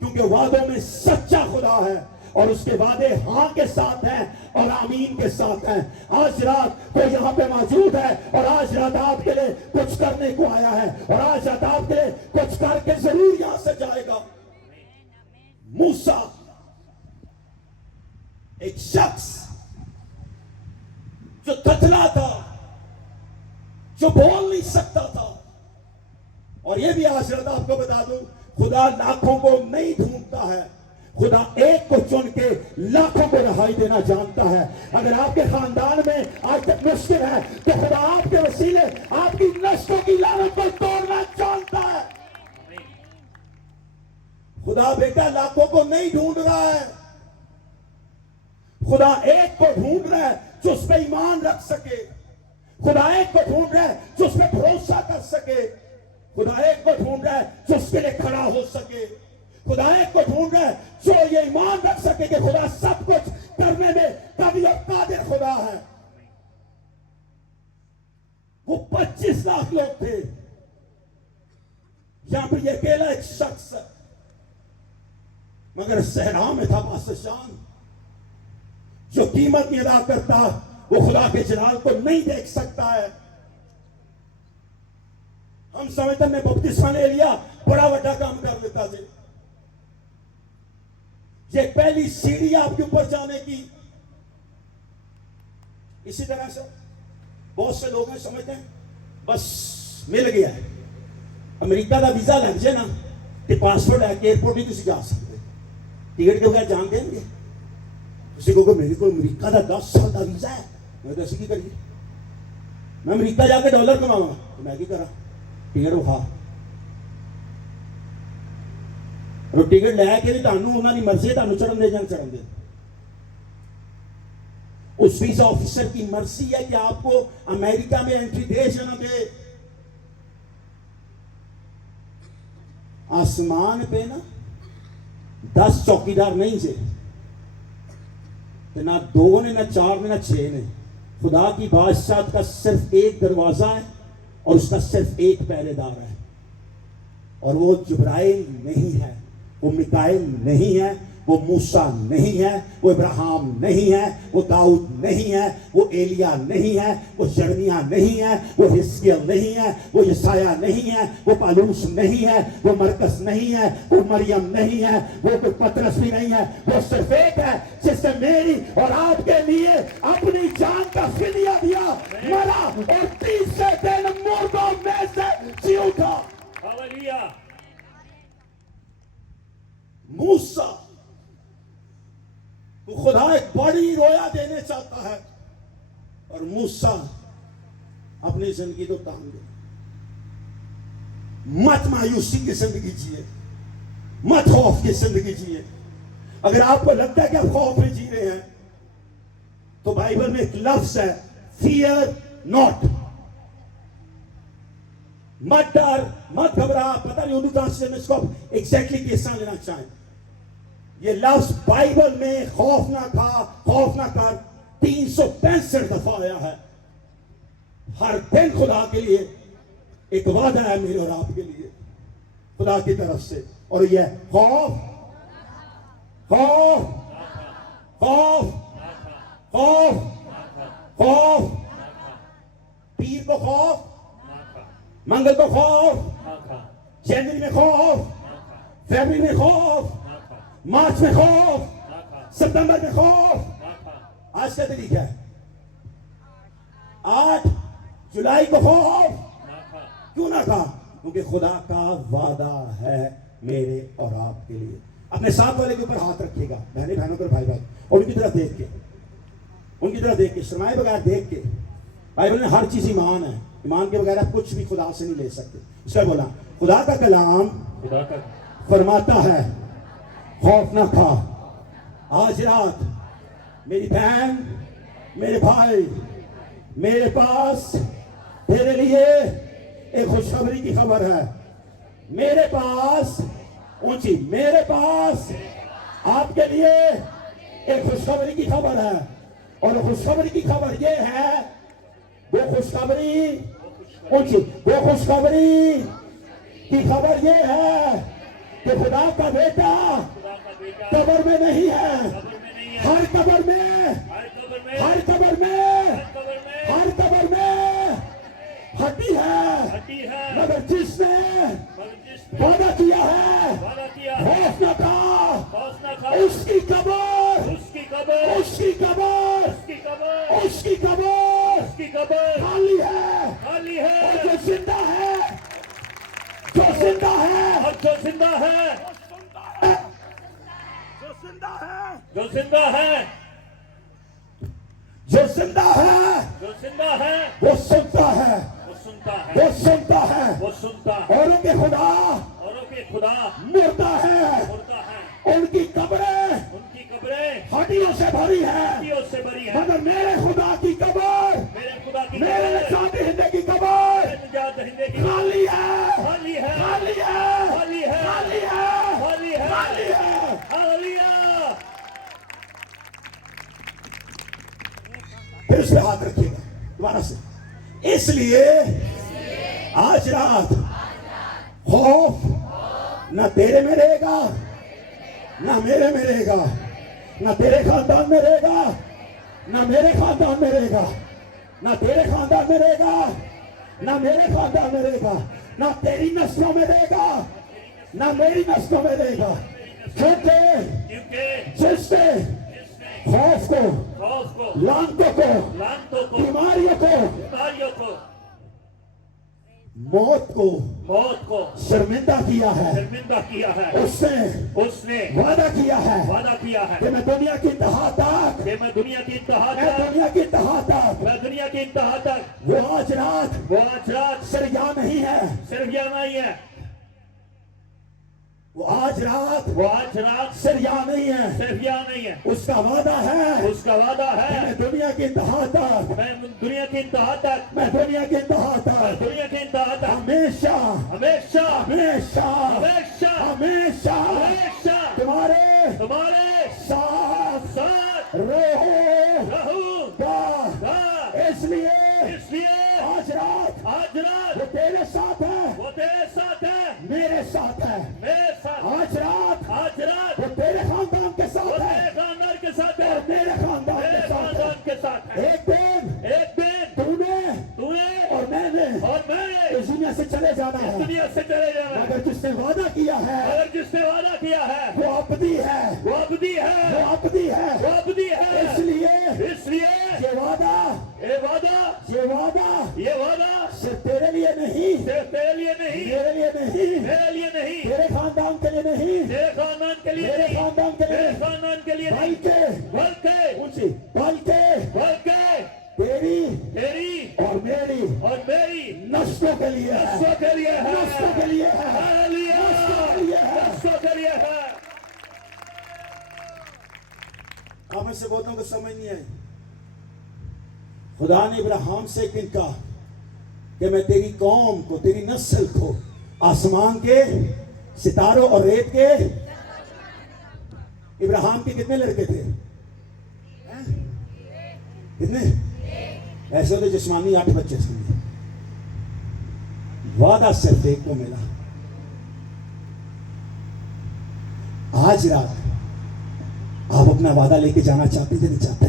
क्योंकि वादों में सच्चा खुदा है और उसके वादे हां के साथ हैं और आमीन के साथ हैं। आज रात कोई यहां पे मौजूद है और आज रात आपके लिए कुछ करने को आया है और आज रात आपके लिए कुछ करके जरूर यहां से जाएगा। मूसा एक शख्स जो तथला था, जो बोल नहीं सकता था। और यह भी आज रात आपको बता दूं, खुदा लाखों को नहीं ढूंढता है, खुदा एक को चुन के लाखों को रहाई देना जानता है। अगर आपके खानदान में आज तक मुश्किल है तो खुदा आपके वसीले आपकी नस्लों की लानत को तोड़ना जानता है। खुदा बेटा लाखों को नहीं ढूंढ रहा है, खुदा एक को ढूंढ रहा है जो उस पर ईमान रख सके। खुदा एक को ढूंढ रहा है जो उस पर भरोसा कर सके। खुदा एक को ढूंढ रहा है जो उसके लिए खड़ा हो सके। खुदा एक को ढूंढ रहा है जो ये ईमान रख सके कि खुदा सब कुछ करने में काबिल और कादिर खुदा है। वो 25 लाख लोग थे, यहां पर ये अकेला एक शख्स, मगर सहरा में था बादशाह जो कीमत नहीं अदा करता, वो खुदा के जलाल को नहीं देख सकता है। हम समझते हैं बपतिस्मा ले लिया, बड़ा बड़ा काम कर लेता जी। ये पहली सीढ़ी आपके ऊपर जाने की। इसी तरह से बहुत से लोग हैं समझते हैं बस मिल गया है, अमेरिका का वीजा लग जाए ना तो पासपोर्ट है, एयरपोर्ट भी तुम जा सकते, टिकट के बगैर जान देंगे। किसी को मेरे को अमेरिका का 10 साल का वीजा है, मैं तो ऐसे की करिए, मैं अमेरिका जाके डॉलर कमाऊंगा, तो मैं की करा टिकट उठा और टिकट लैके भी तुहानू उन्होंने मर्जी है तुहानू चढ़न दे जान चढ़न दे। उस वीजा ऑफिसर की मर्जी है कि आपको अमेरिका में एंट्री दे जाना दे। आसमान पे ना 10 चौकीदार नहीं जे, ना 2 ने, ना 4 ने, ना 6 ने। खुदा की बादशाह का सिर्फ एक दरवाजा है और उसका सिर्फ एक पहरेदार है। और वो जिब्राइल नहीं है, वो मिकाइल नहीं है, वो मूसा नहीं है, वो इब्राहिम नहीं है, वो दाऊद नहीं है, वो एलिया नहीं है, वो यिर्मयाह नहीं है, वो हिजकिय्याह नहीं है, वो यशायाह नहीं है, वो पालूस नहीं है, वो मरकस नहीं है, वो मरियम नहीं है, वो कोई पतरस भी नहीं है। वो सिर्फ एक है जिसने मेरी और आपके लिए अपनी जान का फिदिया दिया, मरा और तीसरे दिन मुर्दों में से जी उठा। हालेलुया। मूसा तो खुदा एक बड़ी रोया देने चाहता है, और मूसा अपनी जिंदगी तो तान दे। मत मायूसी की जिंदगी जिए, मत खौफ की जिंदगी जिए। अगर आपको लगता है कि आप खौफ में जी रहे हैं, तो बाइबल में एक लफ्ज है, फियर नॉट। मत डर, मत घबरा। पता नहीं उर्दू ट्रांसलेशन में इसको आप एग्जैक्टली कैसा लेना चाहें। ये लफ्ज बाइबल में खौफ ना खा, खौफ ना कर 365 दफा आया है। हर दिन खुदा के लिए एक वादा है मेरे और आपके लिए खुदा की तरफ से, और यह खौफ खौफ खौफ खौफ खौफ, पीर को खौफ, मंगल को खौफ, जनवरी में खौफ, फरवरी में खौफ, मार्च में खौफ, सितंबर में खौफ। आज का तारीख है 8 जुलाई को खौफ क्यों ना था? क्योंकि खुदा का वादा है मेरे और आपके लिए। अपने साथ वाले के ऊपर हाथ रखिएगा, बहने बहनों पर भाई भाई, और उनकी तरफ देख के, उनकी तरफ देख के, शर्माए बगैर देख के। बाइबल में हर चीज ईमान है, ईमान के बगैर आप कुछ भी खुदा से नहीं ले सकते। इसका बोला खुदा का कलाम फरमाता है, खौफ ना खा। आज रात मेरी बहन, मेरे भाई, मेरे पास तेरे लिए एक खुशखबरी की खबर है। मेरे पास ऊंची, मेरे पास आपके लिए एक खुशखबरी की खबर है, और खुशखबरी की खबर ये है, वो खुशखबरी ऊंची, वो खुशखबरी की खबर ये है कि खुदा का बेटा कब्र में नहीं है। हर कब्र में, हर कब्र में, हर कब्र में हड्डी है, मगर जिसने वादा किया है खौफ न खा, उसकी कब्र, उसकी कब्र, उसकी कब्र खाली है, खाली है। और जो जिंदा है, जो जिंदा है, और जो जिंदा है, जो जिंदा है, जो जिंदा है, जो जिंदा है, जो जिंदा है, वो सुनता है, वो सुनता है, वो सुनता है, वो सुनता है। औरों के खुदा, औरों के खुदा मुर्दा है, मुर्दा है। उनकी कब्रें, उनकी कब्रें हड्डियों से भरी है, हड्डियों से भरी है। मगर मेरे खुदा की कब्र, मेरे खुदा की, मेरे निजात हिंदे की कब्र, निजात हिंदे की खाली है, खाली है, खाली है, खाली है, खाली है, खाली है, खाली है। हालेलुया। फिर उस पे हाथ रखिएगा दोबारा से। इसलिए आज रात खौफ ना तेरे में रहेगा, ना मेरे में रहेगा, ना तेरे खानदान में रहेगा, ना मेरे खानदान में रहेगा, ना तेरे खानदान में रहेगा, ना मेरे खानदान में रहेगा, ना तेरी नस्लों में रहेगा, ना मेरी नस्लों में रहेगा। क्योंकि जिसने खौफ को, लानतों को, बीमारियों को, मौत को शर्मिंदा किया है, शर्मिंदा किया है। उसने वादा किया है कि मैं दुनिया की इंतहा तक, मैं दुनिया की इंतहा तक, वो आज रात सिर्फ यहाँ नहीं है, वो आज रात सिर्फ यहाँ नहीं है, उसका वादा है, मैं दुनिया की इंतहा तक, हमेशा तुम्हारे साथ रहूंगा। इसलिए आज रात वो तेरे साथ है, मेरे मेरे साथ है, मेरे साथ आज रात वो तेरे खानदान के साथ है मेरे खानदान के साथ है, और मेरे खानदान मेरे के साथ है। खानदान के साथ है। एक दिन तूने और मैंने इस दुनिया से चले जाना है, दुनिया से चले जाना है। मगर जिसने वादा किया है अगर जिसने वादा किया है वो अबदी है, वो अबदी है, वो अबदी है। वो अबदी है। इसलिए ये वादा ये वादा सिर्फ तेरे लिए नहीं, सिर्फ तेरे लिए नहीं, मेरे लिए नहीं, मेरे लिए नहीं, तेरे खानदान के लिए नहीं, तेरे खानदान के लिए मेरे नहीं, खानदान के लिए मेरे खानदान के लिए नहीं, बल्कि बल्कि तेरी और मेरी नस्लों के लिए है, नस्लों के लिए है, नस्लों के लिए है, हालेलुया, नस्लों के लिए है। नस्लों के लिए है। आप में से बहुतों को समझ नहीं आई। खुदा ने इब्राहिम से एक दिन कहा कि मैं तेरी कौम को, तेरी नस्ल को आसमान के सितारों और रेत के। इब्राहिम के कितने लड़के थे? हैं? कितने? ऐसे तो जिस्मानी 8 बच्चे थे, वादा सिर्फ एक को मिला। आज रात आप अपना वादा लेके जाना चाहते थे, नहीं चाहते?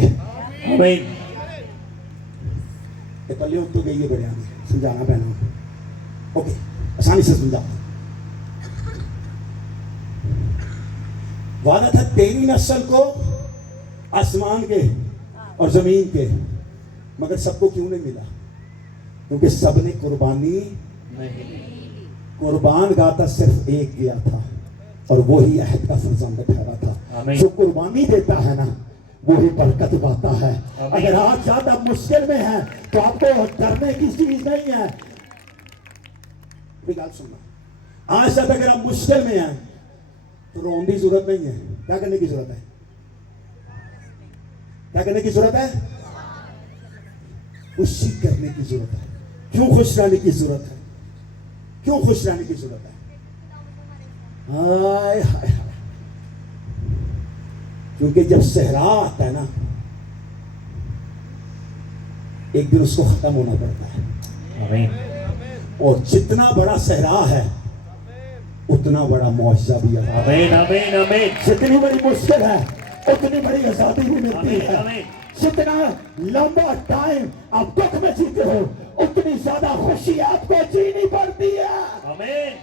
आमीन। ये पल्ले उठ तो गई है बड़े आगे, समझाना पहना। ओके, आसानी से समझा। वादा था तेरी नस्ल को आसमान के और जमीन के, मगर सबको क्यों नहीं मिला? क्योंकि सबने कुर्बान गाता सिर्फ एक गया था और वो ही अहद का फरजंद ठहरा था। जो कुर्बानी देता है ना वो ही बरकत पाता है। अगर आप ज्यादा मुश्किल में हैं तो आपको डरने की चीज नहीं है। बात सुनना, आज तक अगर आप मुश्किल में हैं तो रोने की जरूरत नहीं है। क्या करने की जरूरत है? क्या करने की जरूरत है? खुशी करने की जरूरत है। क्यों खुश रहने की जरूरत है? क्यों खुश रहने की जरूरत है? हाय हाय हाय, क्योंकि जब सहरा आता है ना, एक दिन उसको खत्म होना पड़ता है। आमीन। और जितना बड़ा सहरा है उतना बड़ा मुआवजा भी है। आमीन, आमीन, आमीन। जितनी बड़ी मुश्किल है उतनी बड़ी आजादी भी मिलती आमीन, है। आमीन। जितना लंबा टाइम आप दुख में जीते हो उतनी ज्यादा खुशी आपको जीनी पड़ती है। आमीन।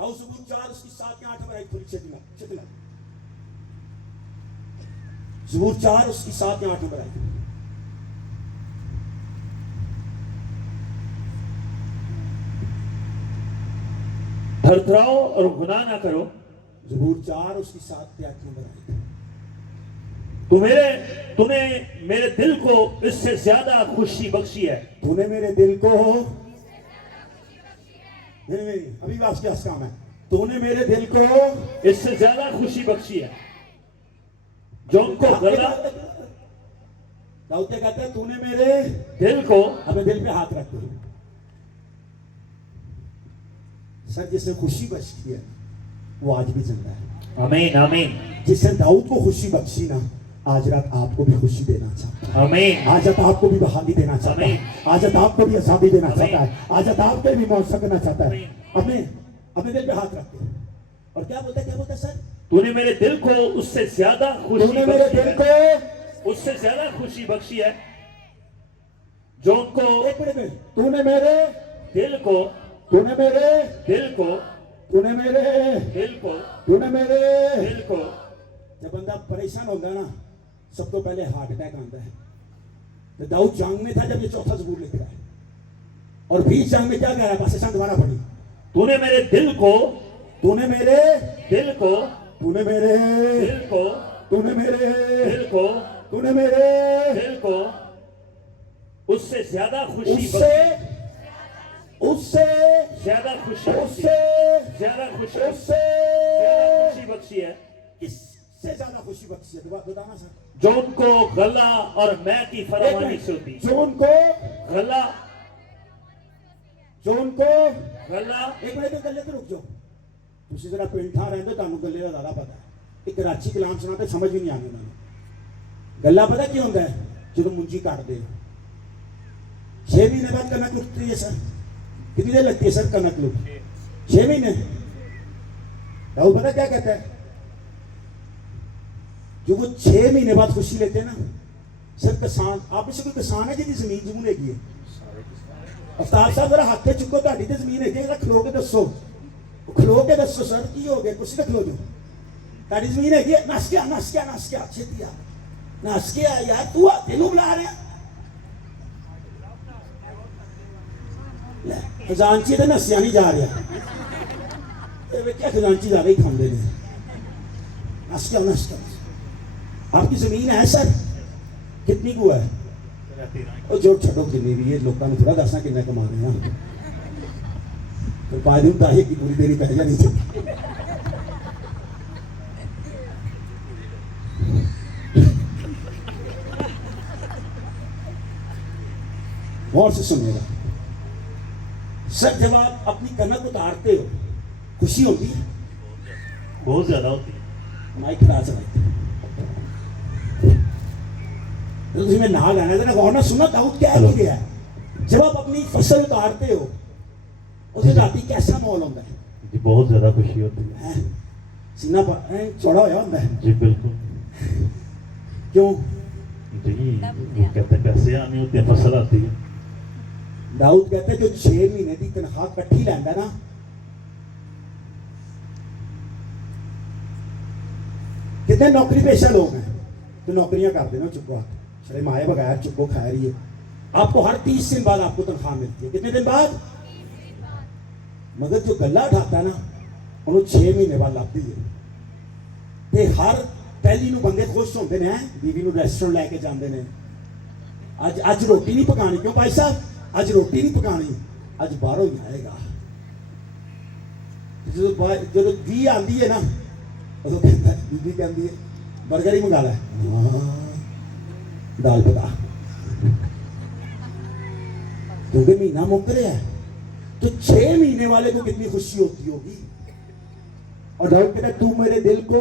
ज़बूर 4 उसकी 7 या 8 में थोड़ी चेतना। ज़बूर 4 उसकी 7 या 8 में आई। थरथराओ और गुनाह ना करो। ज़बूर 4 उसकी 7 या 8 में आई। तूने मेरे दिल को इससे ज्यादा खुशी बख्शी है। तूने मेरे दिल को नहीं, अभी बात क्या काम है। तूने मेरे दिल को इससे ज्यादा खुशी बख्शी है। जो उनको गला दाऊद कहते हैं तूने मेरे दिल को, अपने दिल पे हाथ रखते हैं। सर जिसने खुशी बख्शी है वो आज भी जिंदा है। आमीन, आमीन। जिसने दाऊद को खुशी बख्शी ना, आज रात आपको भी खुशी देना चाहता है। आमीन। आज रात आपको भी बहाली देना चाहता है। आज रात आपको भी आजादी देना चाहता है। आज रात आपको भी मौसम देना चाहता है। अपने दिल पे हाथ रखते हैं और क्या बोलता है सर? तूने मेरे दिल को उससे ज्यादा खुशी तूने मेरे बख्शी दिल है। को उससे ज्यादा खुशी बख्शी है जो उनको एक मिनट, तूने मेरे दिल को, तूने मेरे दिल को, तूने मेरे दिल को, तूने मेरे दिल को। जब बंदा परेशान होता है ना, सब तो पहले हार्ट अटैक आता है। तो दाऊद जंग में था जब ये चौथा ज़बूर लिख रहा है, और बीच जंग में क्या कह रहा है? पाकिस्तान दोबारा पढ़ी। तूने मेरे दिल को, तूने मेरे दिल को, तूने मेरे दिल को, तूने मेरे दिल को, तूने मेरे दिल को उससे ज्यादा खुशी उससे उससे ज्यादा खुशी, उससे ज्यादा खुशी, उससे ज्यादा खुशी बख्शी है। इससे ज्यादा खुशी बख्शी है। बताना सर। जो उनको गला और मैं की फरावानी से होती। जो उनको गला, जो उनको गला। एक मिनट गले तो रुक जाओ। तुम जरा पिंठा रहते तानू गले का ज्यादा पता है। एक कराची कलाम सुनाते समझ भी नहीं आने उन्होंने। गला पता क्यों होता है? जो मुंजी काट दे 6 महीने बाद करना कुछ है सर कितनी देर लगती है सर कनक लो? 6 महीने। राहुल पता क्या कहता है? जो वो 6 महीने बाद खुशी लेते हैं ना सर, किसान, आप में से कोई किसान है जिसकी जमीन जमून हैगी है? अफ्ताब साहब जरा हाथ चुको, ਤੁਹਾਡੀ ਤੇ ਜ਼ਮੀਨ ਹੈਗੀ, ਜਰਾ ਖਲੋ ਕੇ ਦੱਸੋ, ਖਲੋ ਕੇ ਦੱਸੋ ਸਰ ਕੀ ਹੋ ਗਿਆ, ਕੁਛ ਤਾਂ ਖਲੋ ਜੋ, ਤੁਹਾਡੀ ਜ਼ਮੀਨ ਹੈਗੀ ਹੈ? ਨਸ ਗਿਆ ਛੇਤੀ ਆ, ਨਸ ਗਿਆ ਯਾਰ, ਤੂੰ ਆ ਤੈਨੂੰ ਬੁਲਾ ਰਿਹਾ ਲੈ, ਖਜ਼ਾਨਚੀ ਤੇ ਨਸਿਆ ਨਹੀਂ ਜਾ ਰਿਹਾ, ਇਹ ਵੇਖਿਆ ਖਜ਼ਾਨਚੀ ਜ਼ਿਆਦਾ ਹੀ ਖਾਂਦੇ ਨੇ, ਨਸ ਗਿਆ। आपकी जमीन है सर? कितनी को है? ਉਹ ਜੋ ਛੱਡੋ ਜਿੰਨੀ ਵੀ ਇਹ ਲੋਕਾਂ ਨੂੰ ਥੋੜਾ ਦੱਸਣਾ ਕਿੰਨਾ ਕਮਾ ਰਹੇ ਆ, ਫਿਰ ਬਾਅਦ ਵਿੱਚ ਤਾਂ ਇਹ ਕੀ ਪੂਰੀ ਦੇਰੀ ਪੈ ਜਾਣੀ ਸੀ। गौर से सुनिएगा सर, जब आप अपनी कनक उतारते हो खुशी होती है? बहुत ज्यादा होती है। माइक खड़ा चलाते तो तुम्हें ना लेना जरा गौर ना सुना दाऊद क्या है गया। जब आप अपनी फसल उतारते हो उसे राती कैसा माहौल होता है? जी बहुत ज्यादा खुशी होती है। सीना चौड़ा होया होता है? जी बिल्कुल। क्यों? जी वो कहते हैं पैसे आने होते हैं, फसल आती है। दाऊद कहते जो 6 महीने की तनख्वाह कट्ठी लैंदा ना, कितने नौकरी पेशा लोग हैं तो नौकरियां करते ना, चुपो हाथ शर्माए बगैर चुपो खा रही है, आपको हर 30 दिन बाद आपको तनख्वाह मिलती है। कितने दिन बाद? मगर जो गला उठाता है ना उन्होंने 6 महीने बाद लगती है। ते हर पहली नूं बंदे खुश होंदे ने, बीवी नूं रेस्टोरेंट लैके जांदे ने, अज रोटी नहीं पकानी, क्यों भाई साहब अज रोटी नहीं पकानी, अज बाहरों ही आएगा। जो धी आती है ना उदों कहता है, बीबी कहती है बर्गर ही मंगा लै, दाल पका, क्योंकि महीना मुक रहा है। तो 6 महीने वाले को कितनी खुशी होती होगी। और दाऊद कहता है तू मेरे दिल को,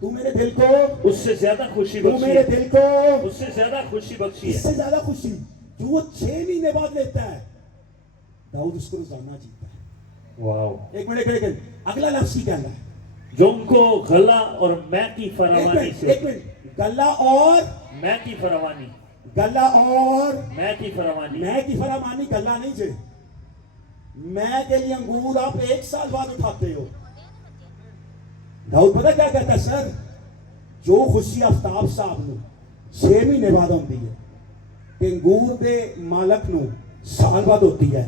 तू मेरे दिल को उससे ज्यादा खुशी तू बख्शी मेरे है। दिल को उससे ज्यादा खुशी बख्शी है। इससे ज्यादा खुशी जो वो 6 महीने बाद लेता है, दाऊद उसको रोजाना जीता है। वाह। एक मिनट अगला लफ्ज ही कहना है, जो उनको गला और मैं की फरावानी एक से, मिनट गला और मैं की फरावानी, गला और मैं की फरावानी, मैं की फरामानी गला नहीं जे, मैं के लिए अंगूर आप 1 साल बाद उठाते हो। दाऊद पता क्या कहता है सर, जो खुशी आफ्ताब साहब ਨੂੰ 6 महीने बाद होती है कि अंगूर के मालक ਨੂੰ साल बाद होती है,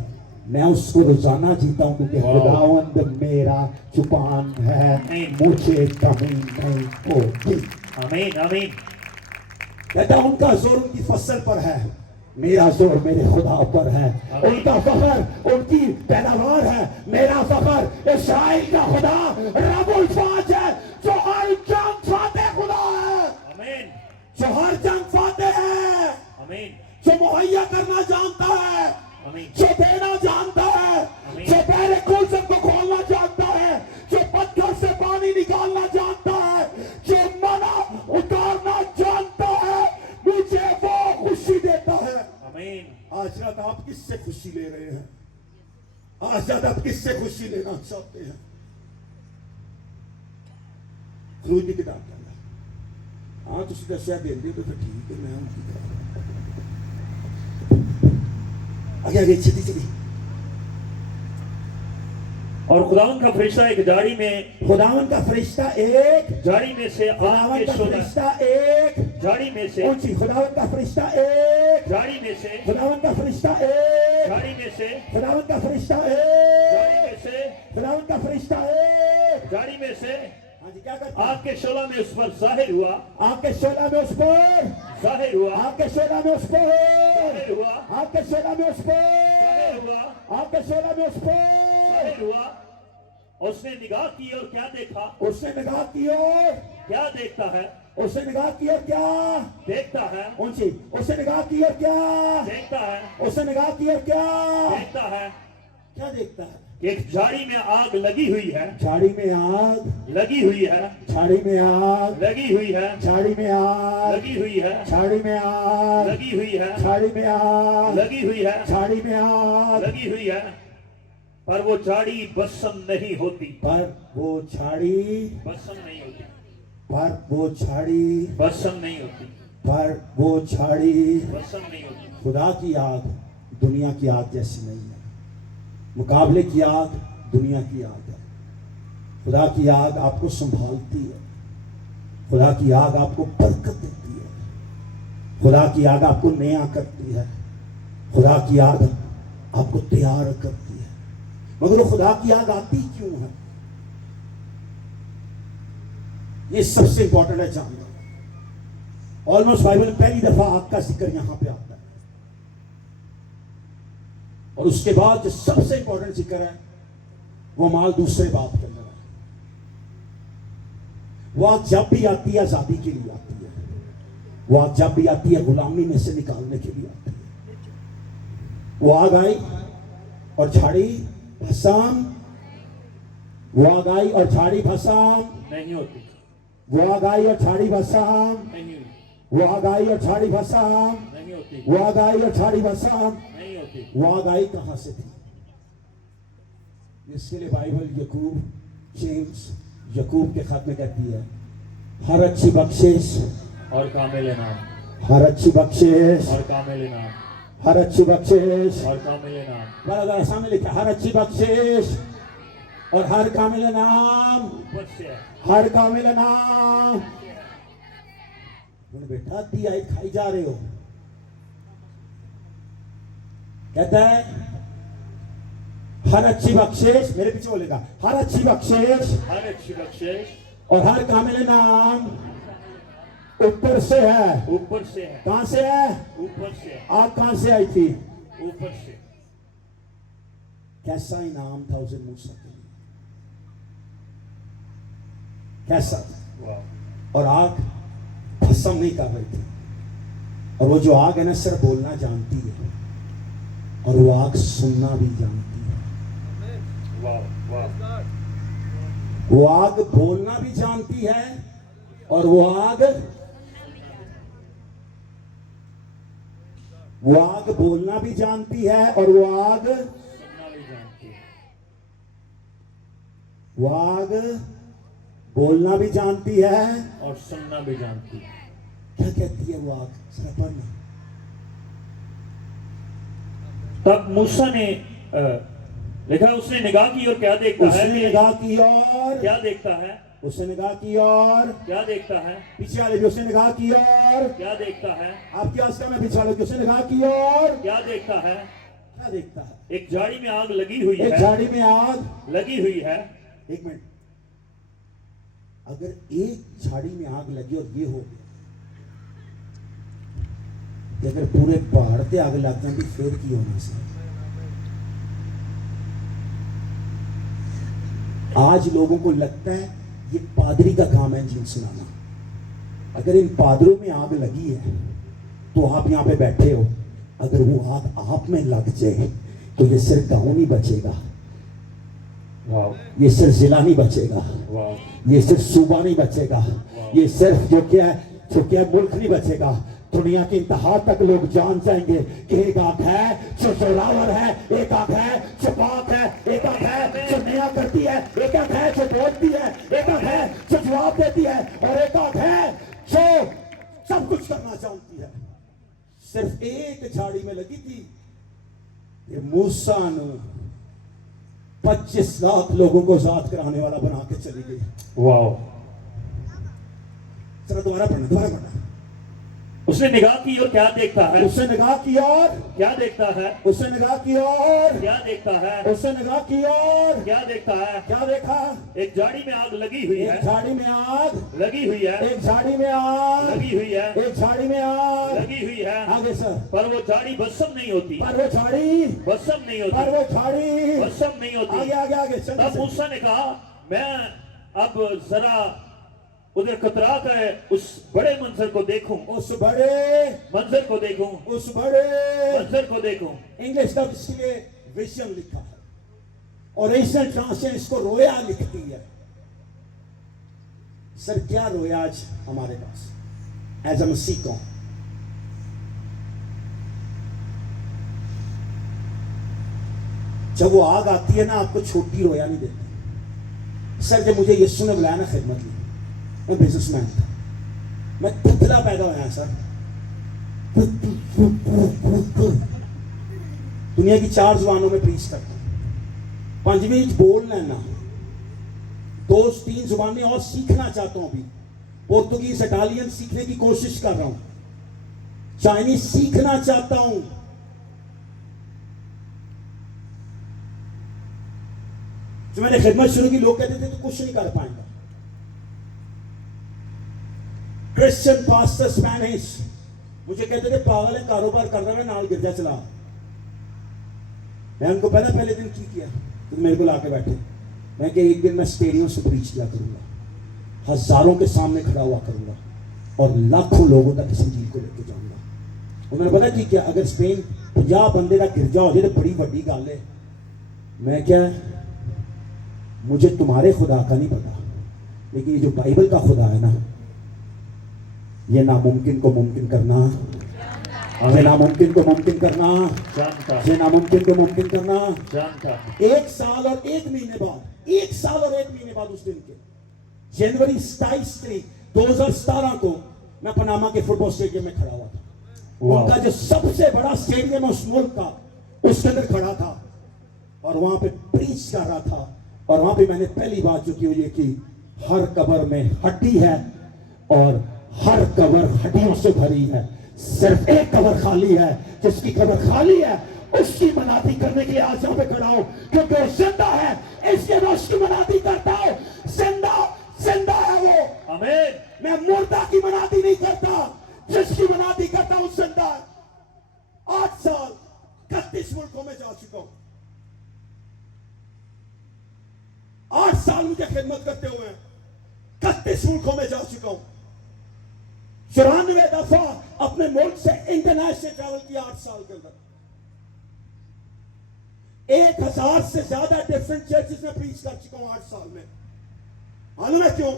मैं उसको रोजाना जीता हूं क्योंकि खुदावंद मेरा जुबान है, मुझे कमी नहीं होती। आमीन आमीन। कहता उनका जोर उनकी फसल पर है, मेरा जोर मेरे खुदा पर है। उनका फखर उनकी पैदावार है, मेरा फखर इस्राएल का खुदा रब्बुल फाज है, जो हर जंग फाते खुदा है, आमीन, जो हर जंग फाते है, आमीन, जो मुहैया करना जानता है, आमीन, जो देना जानता है, जो पहले कुलसन को खोलना जानता है, जो पत्थर से पानी निकालना जानता है, जो मना उतारना जानता है, मुझे वो खुशी देता है। आमीन। आज रात आप किससे खुशी ले रहे हैं? आज रात आप किससे खुशी लेना चाहते हैं? खरूज की किताब कहना, हाँ तुम दसिया देंगे तो फिर ठीक है, मैं उनकी किताब आगे चली। और खुदावन का फरिश्ता एक झाड़ी में, खुदावन का फरिश्ता एक झाड़ी में से खुदावन आग का के शोला, फरिश्ता एक झाड़ी में से, कौन सी? खुदावन का फरिश्ता एक झाड़ी में से, खुदावन का फरिश्ता एक झाड़ी में से, खुदावन का फरिश्ता झाड़ी एक में से, खुदावन का फरिश्ता एक झाड़ी में से हाँ जी क्या करता है? आग के शोला में उस पर जाहिर हुआ, आपके शोला में उस पर जाहिर हुआ, आपके शोला में उस पर जाहिर हुआ, आपके शोला में उस पर जाहिर हुआ, आपके शोला में उस पर जाहिर हुआ। उसने निगाह की और क्या देखा? उसने निगाह की और क्या देखता है? उसने निगाह की और क्या देखता है, कौन सी? उसने निगाह की और क्या देखता है, उसने निगाह की और क्या देखता है, क्या देखता है? कि एक झाड़ी में आग लगी हुई है, झाड़ी में आग लगी हुई है, झाड़ी में आग लगी हुई है, झाड़ी में आग लगी हुई है, झाड़ी में आग लगी हुई है, झाड़ी में आग लगी हुई है, झाड़ी में आग, लगी हुई है, पर वो झाड़ी भस्म नहीं होती, पर वो झाड़ी भस्म नहीं होती, पर वो झाड़ी भस्म नहीं होती, पर वो झाड़ी भस्म नहीं होती। खुदा की आग दुनिया की आग जैसी नहीं है। मुकाबले की आग दुनिया की आग है। खुदा की आग आपको संभालती है। खुदा की आग आपको बरकत देती है। खुदा की आग आपको नया करती है। खुदा की आग आपको तैयार करती है। मगर वो खुदा की आग आती क्यों है? ये सबसे इंपॉर्टेंट है जानना। ऑलमोस्ट बाइबल में पहली दफा आग का जिक्र यहां पे आता है, और उसके बाद जो सबसे इंपॉर्टेंट जिक्र है वो माल दूसरे बात के अंदर है। वो आग जब भी आती है आजादी के लिए आती है। वो आग जब भी आती है गुलामी में से निकालने के लिए आती है। वो आग आई और झाड़ी भस्म, वो आग आई और झाड़ी भस्म नहीं होती, वो आग आई और झाड़ी भस्म, नहीं होती, वो आग आई और झाड़ी भस्म, नहीं होती, वो आग आई और झाड़ी भस्म। नहीं होती। वो आग आई कहां से थी? इसके लिए बाइबल यकूब जेम्स यकूब के खत में कहती है हर अच्छी बख्शिश और कामिल नाम, हर अच्छी बख्शिश और कामिल नाम, हर अच्छी बख्शिश और कामिल नाम बराबर सामने लिखा हर अच्छी बख्शिश और हर कामिल नाम, ऊपर से है। हर कामिल नाम। बोले बेटा दी आई खाई जा रहे हो। कहता है हर अच्छी बख्शिश, मेरे पीछे बोलेगा हर अच्छी बख्शिश हर अच्छी बख्शिश और हर कामिल नाम ऊपर से है। ऊपर से है, कहां से है? ऊपर से है, आग कहां से आई थी? ऊपर से। कैसा इनाम था उसे मूसा के लिए? कैसा था? वाह, और आग भस्म नहीं कर रही थी। और वो जो आग है ना सिर्फ बोलना जानती है, और वो आग सुनना भी जानती है। वाह, वाह, वो आग बोलना भी जानती है और वो आग बोलना भी जानती है और वो आग सुनना भी जानती है। वो आग बोलना भी जानती है और सुनना भी जानती है। क्या कहती है वो आग? जरा पढ़ना। तब मूसा ने लिखा उसने निगाह की और क्या देखता है? उसने निगाह की और क्या देखता है? उसने निगाह की और क्या देखता है? पीछे वाले भी उसने निगाह की और क्या देखता है? आपकी आस्था में पीछे वाले की उसने निगाह की और क्या देखता है? क्या देखता है? एक झाड़ी में आग लगी हुई एक है, झाड़ी में आग लगी हुई है। एक मिनट, अगर एक झाड़ी में आग लगी और ये हो गया कि अगर पूरे पहाड़ पे आग लग जाती फिर की होना सर? आज लोगों को लगता है ये पादरी का काम है इंजील सुनाना। अगर इन पादरों में आग लगी है तो आप यहां पे बैठे हो, अगर वो आग आप में लग जाए तो ये सिर्फ गांव नहीं बचेगा, वाह, ये सिर्फ जिला नहीं बचेगा, वाह, ये सिर्फ सूबा नहीं बचेगा, ये सिर्फ जो क्या है मुल्क नहीं बचेगा। दुनिया की इंतहा तक लोग जान जाएंगे कि एक आंख है जो जोरावर है, एक आंख है जो पाक है, एक आंख है जो नया करती है, एक आंख है जो बोलती है, एक आंख है जो जवाब देती है, और एक आंख है जो सब कुछ करना चाहती है। सिर्फ एक झाड़ी में लगी थी, ये मूसा ने 25 लाख लोगों को आजाद कराने वाला बना के चली गई। वाह। जरा दोबारा पढ़ना। उसने निगाह की और क्या देखता है? उसने निगाह की और क्या देखता है? उसने निगाह की और क्या देखता है? उसने निगाह की और क्या देखता है? क्या देखा? एक झाड़ी में आग लगी हुई एक है, झाड़ी में आग लगी हुई है, एक झाड़ी में आग लगी हुई है, एक झाड़ी में आग लगी हुई है, आगे सर। पर वो झाड़ी भस्म नहीं होती, पर वो झाड़ी भस्म नहीं पर होती, वो झाड़ी भस्म नहीं आगे होती। आगे आगे चल तब मूसा ने कहा मैं अब जरा उधर कतरा कर उस बड़े मंजर को देखूं, उस बड़े मंजर को देखूं, उस बड़े मंजर को देखूं। इंग्लिश का इसलिए विजन लिखा है। ओरिजिनल ट्रांसलेशन इसको रोया लिखती है। सर क्या रोया आज हमारे पास एज अ मसीह कौम? जब वो आग आती है ना, आपको छोटी रोया नहीं देती। सर जब मुझे यीशु ने बुलाया ना खिदमत की, मैं बिजनेसमैन था, मैं दुबला पैदा होया सर, दुनिया की 4 जुबानों में प्रीच करता हूं, 5वीं बोल लेना, 2-3 जुबानें और सीखना चाहता हूं। अभी पोर्तुगीज, इटालियन सीखने की कोशिश कर रहा हूं, चाइनीज सीखना चाहता हूं। जो मैंने खिदमत शुरू की, लोग कहते थे तो कुछ नहीं कर पाएंगा। क्रिश्चियन पास्टर स्पेनिश मुझे कहते थे पागल है, कारोबार कर रहा है, नाल गिरजा चला। मैं उनको पहले दिन की किया, तो मेरे को लाके बैठे, मैं कि एक दिन मैं स्टेडियम से प्रीच किया करूंगा, हजारों के सामने खड़ा हुआ करूंगा और लाखों लोगों तक इस इंजील को लेके जाऊंगा। उन्होंने पता कि क्या, अगर स्पेन 50 बंदे का गिरजा हो जाए तो बड़ी बड़ी गल है। मैं क्या, मुझे तुम्हारे खुदा का नहीं पता, लेकिन ये जो बाइबल का खुदा है ना, ये नामुमकिन को मुमकिन करना, ये नामुमकिन को मुमकिन करना, ये नामुमकिन को मुमकिन करना। 1 साल और 1 महीने बाद, 1 साल और 1 महीने बाद, उस दिन के जनवरी 27 तारीख 2017 को मैं पनामा के फुटबॉल स्टेडियम में खड़ा हुआ था। उनका जो सबसे बड़ा स्टेडियम है उस मुल्क का, उसके अंदर खड़ा था और वहां पे प्रीच कर रहा था। और वहां पे मैंने पहली बात जो की, ये कि हर कब्र में हड्डी है और हर कब्र हड्डियों से भरी है, सिर्फ एक कब्र खाली है। जिसकी कब्र खाली है उसकी मनाती करने के लिए आज यहाँ पे खड़ा हो, क्योंकि वो जिंदा है, इसलिए मैं उसकी मनाती करता हूं। जिंदा है वो, आमीन। मैं मुर्दा की मनाती नहीं करता, जिसकी मनाती करता हूं जिंदा है। 8 साल 31 मुल्कों में जा चुका हूं, 8 साल मुझे खिदमत करते हुए 31 मुल्कों में जा चुका हूं। 94 दफा अपने मुल्क से इंटरनेशनल ट्रैवल किया 8 साल के अंदर। 1000 से ज्यादा डिफरेंट चर्चेस में प्रीच कर चुका हूं 8 साल में। मालूम है क्यों?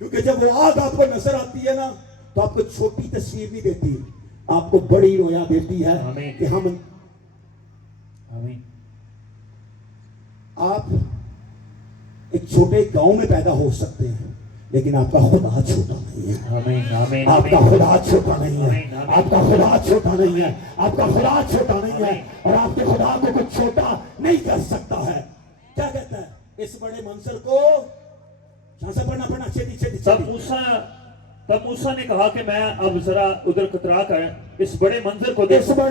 क्योंकि जब वो आग आपको नजर आती है ना, तो आपको छोटी तस्वीर नहीं देती, आपको बड़ी रोया देती है कि हम, आप एक छोटे गांव में पैदा हो सकते हैं, लेकिन आपका खुदा छोटा नहीं है। आपका खुदा छोटा नहीं है, आपका खुदा छोटा नहीं है, आपका खुदा छोटा नहीं है, और आपके खुदा को कुछ छोटा नहीं कर सकता है। क्या कहता है? इस बड़े मंजर को जहां से पढ़ना छेती। तब मूसा ने कहा कि मैं अब जरा उधर कतरा कर इस बड़े मंजर को देखूं।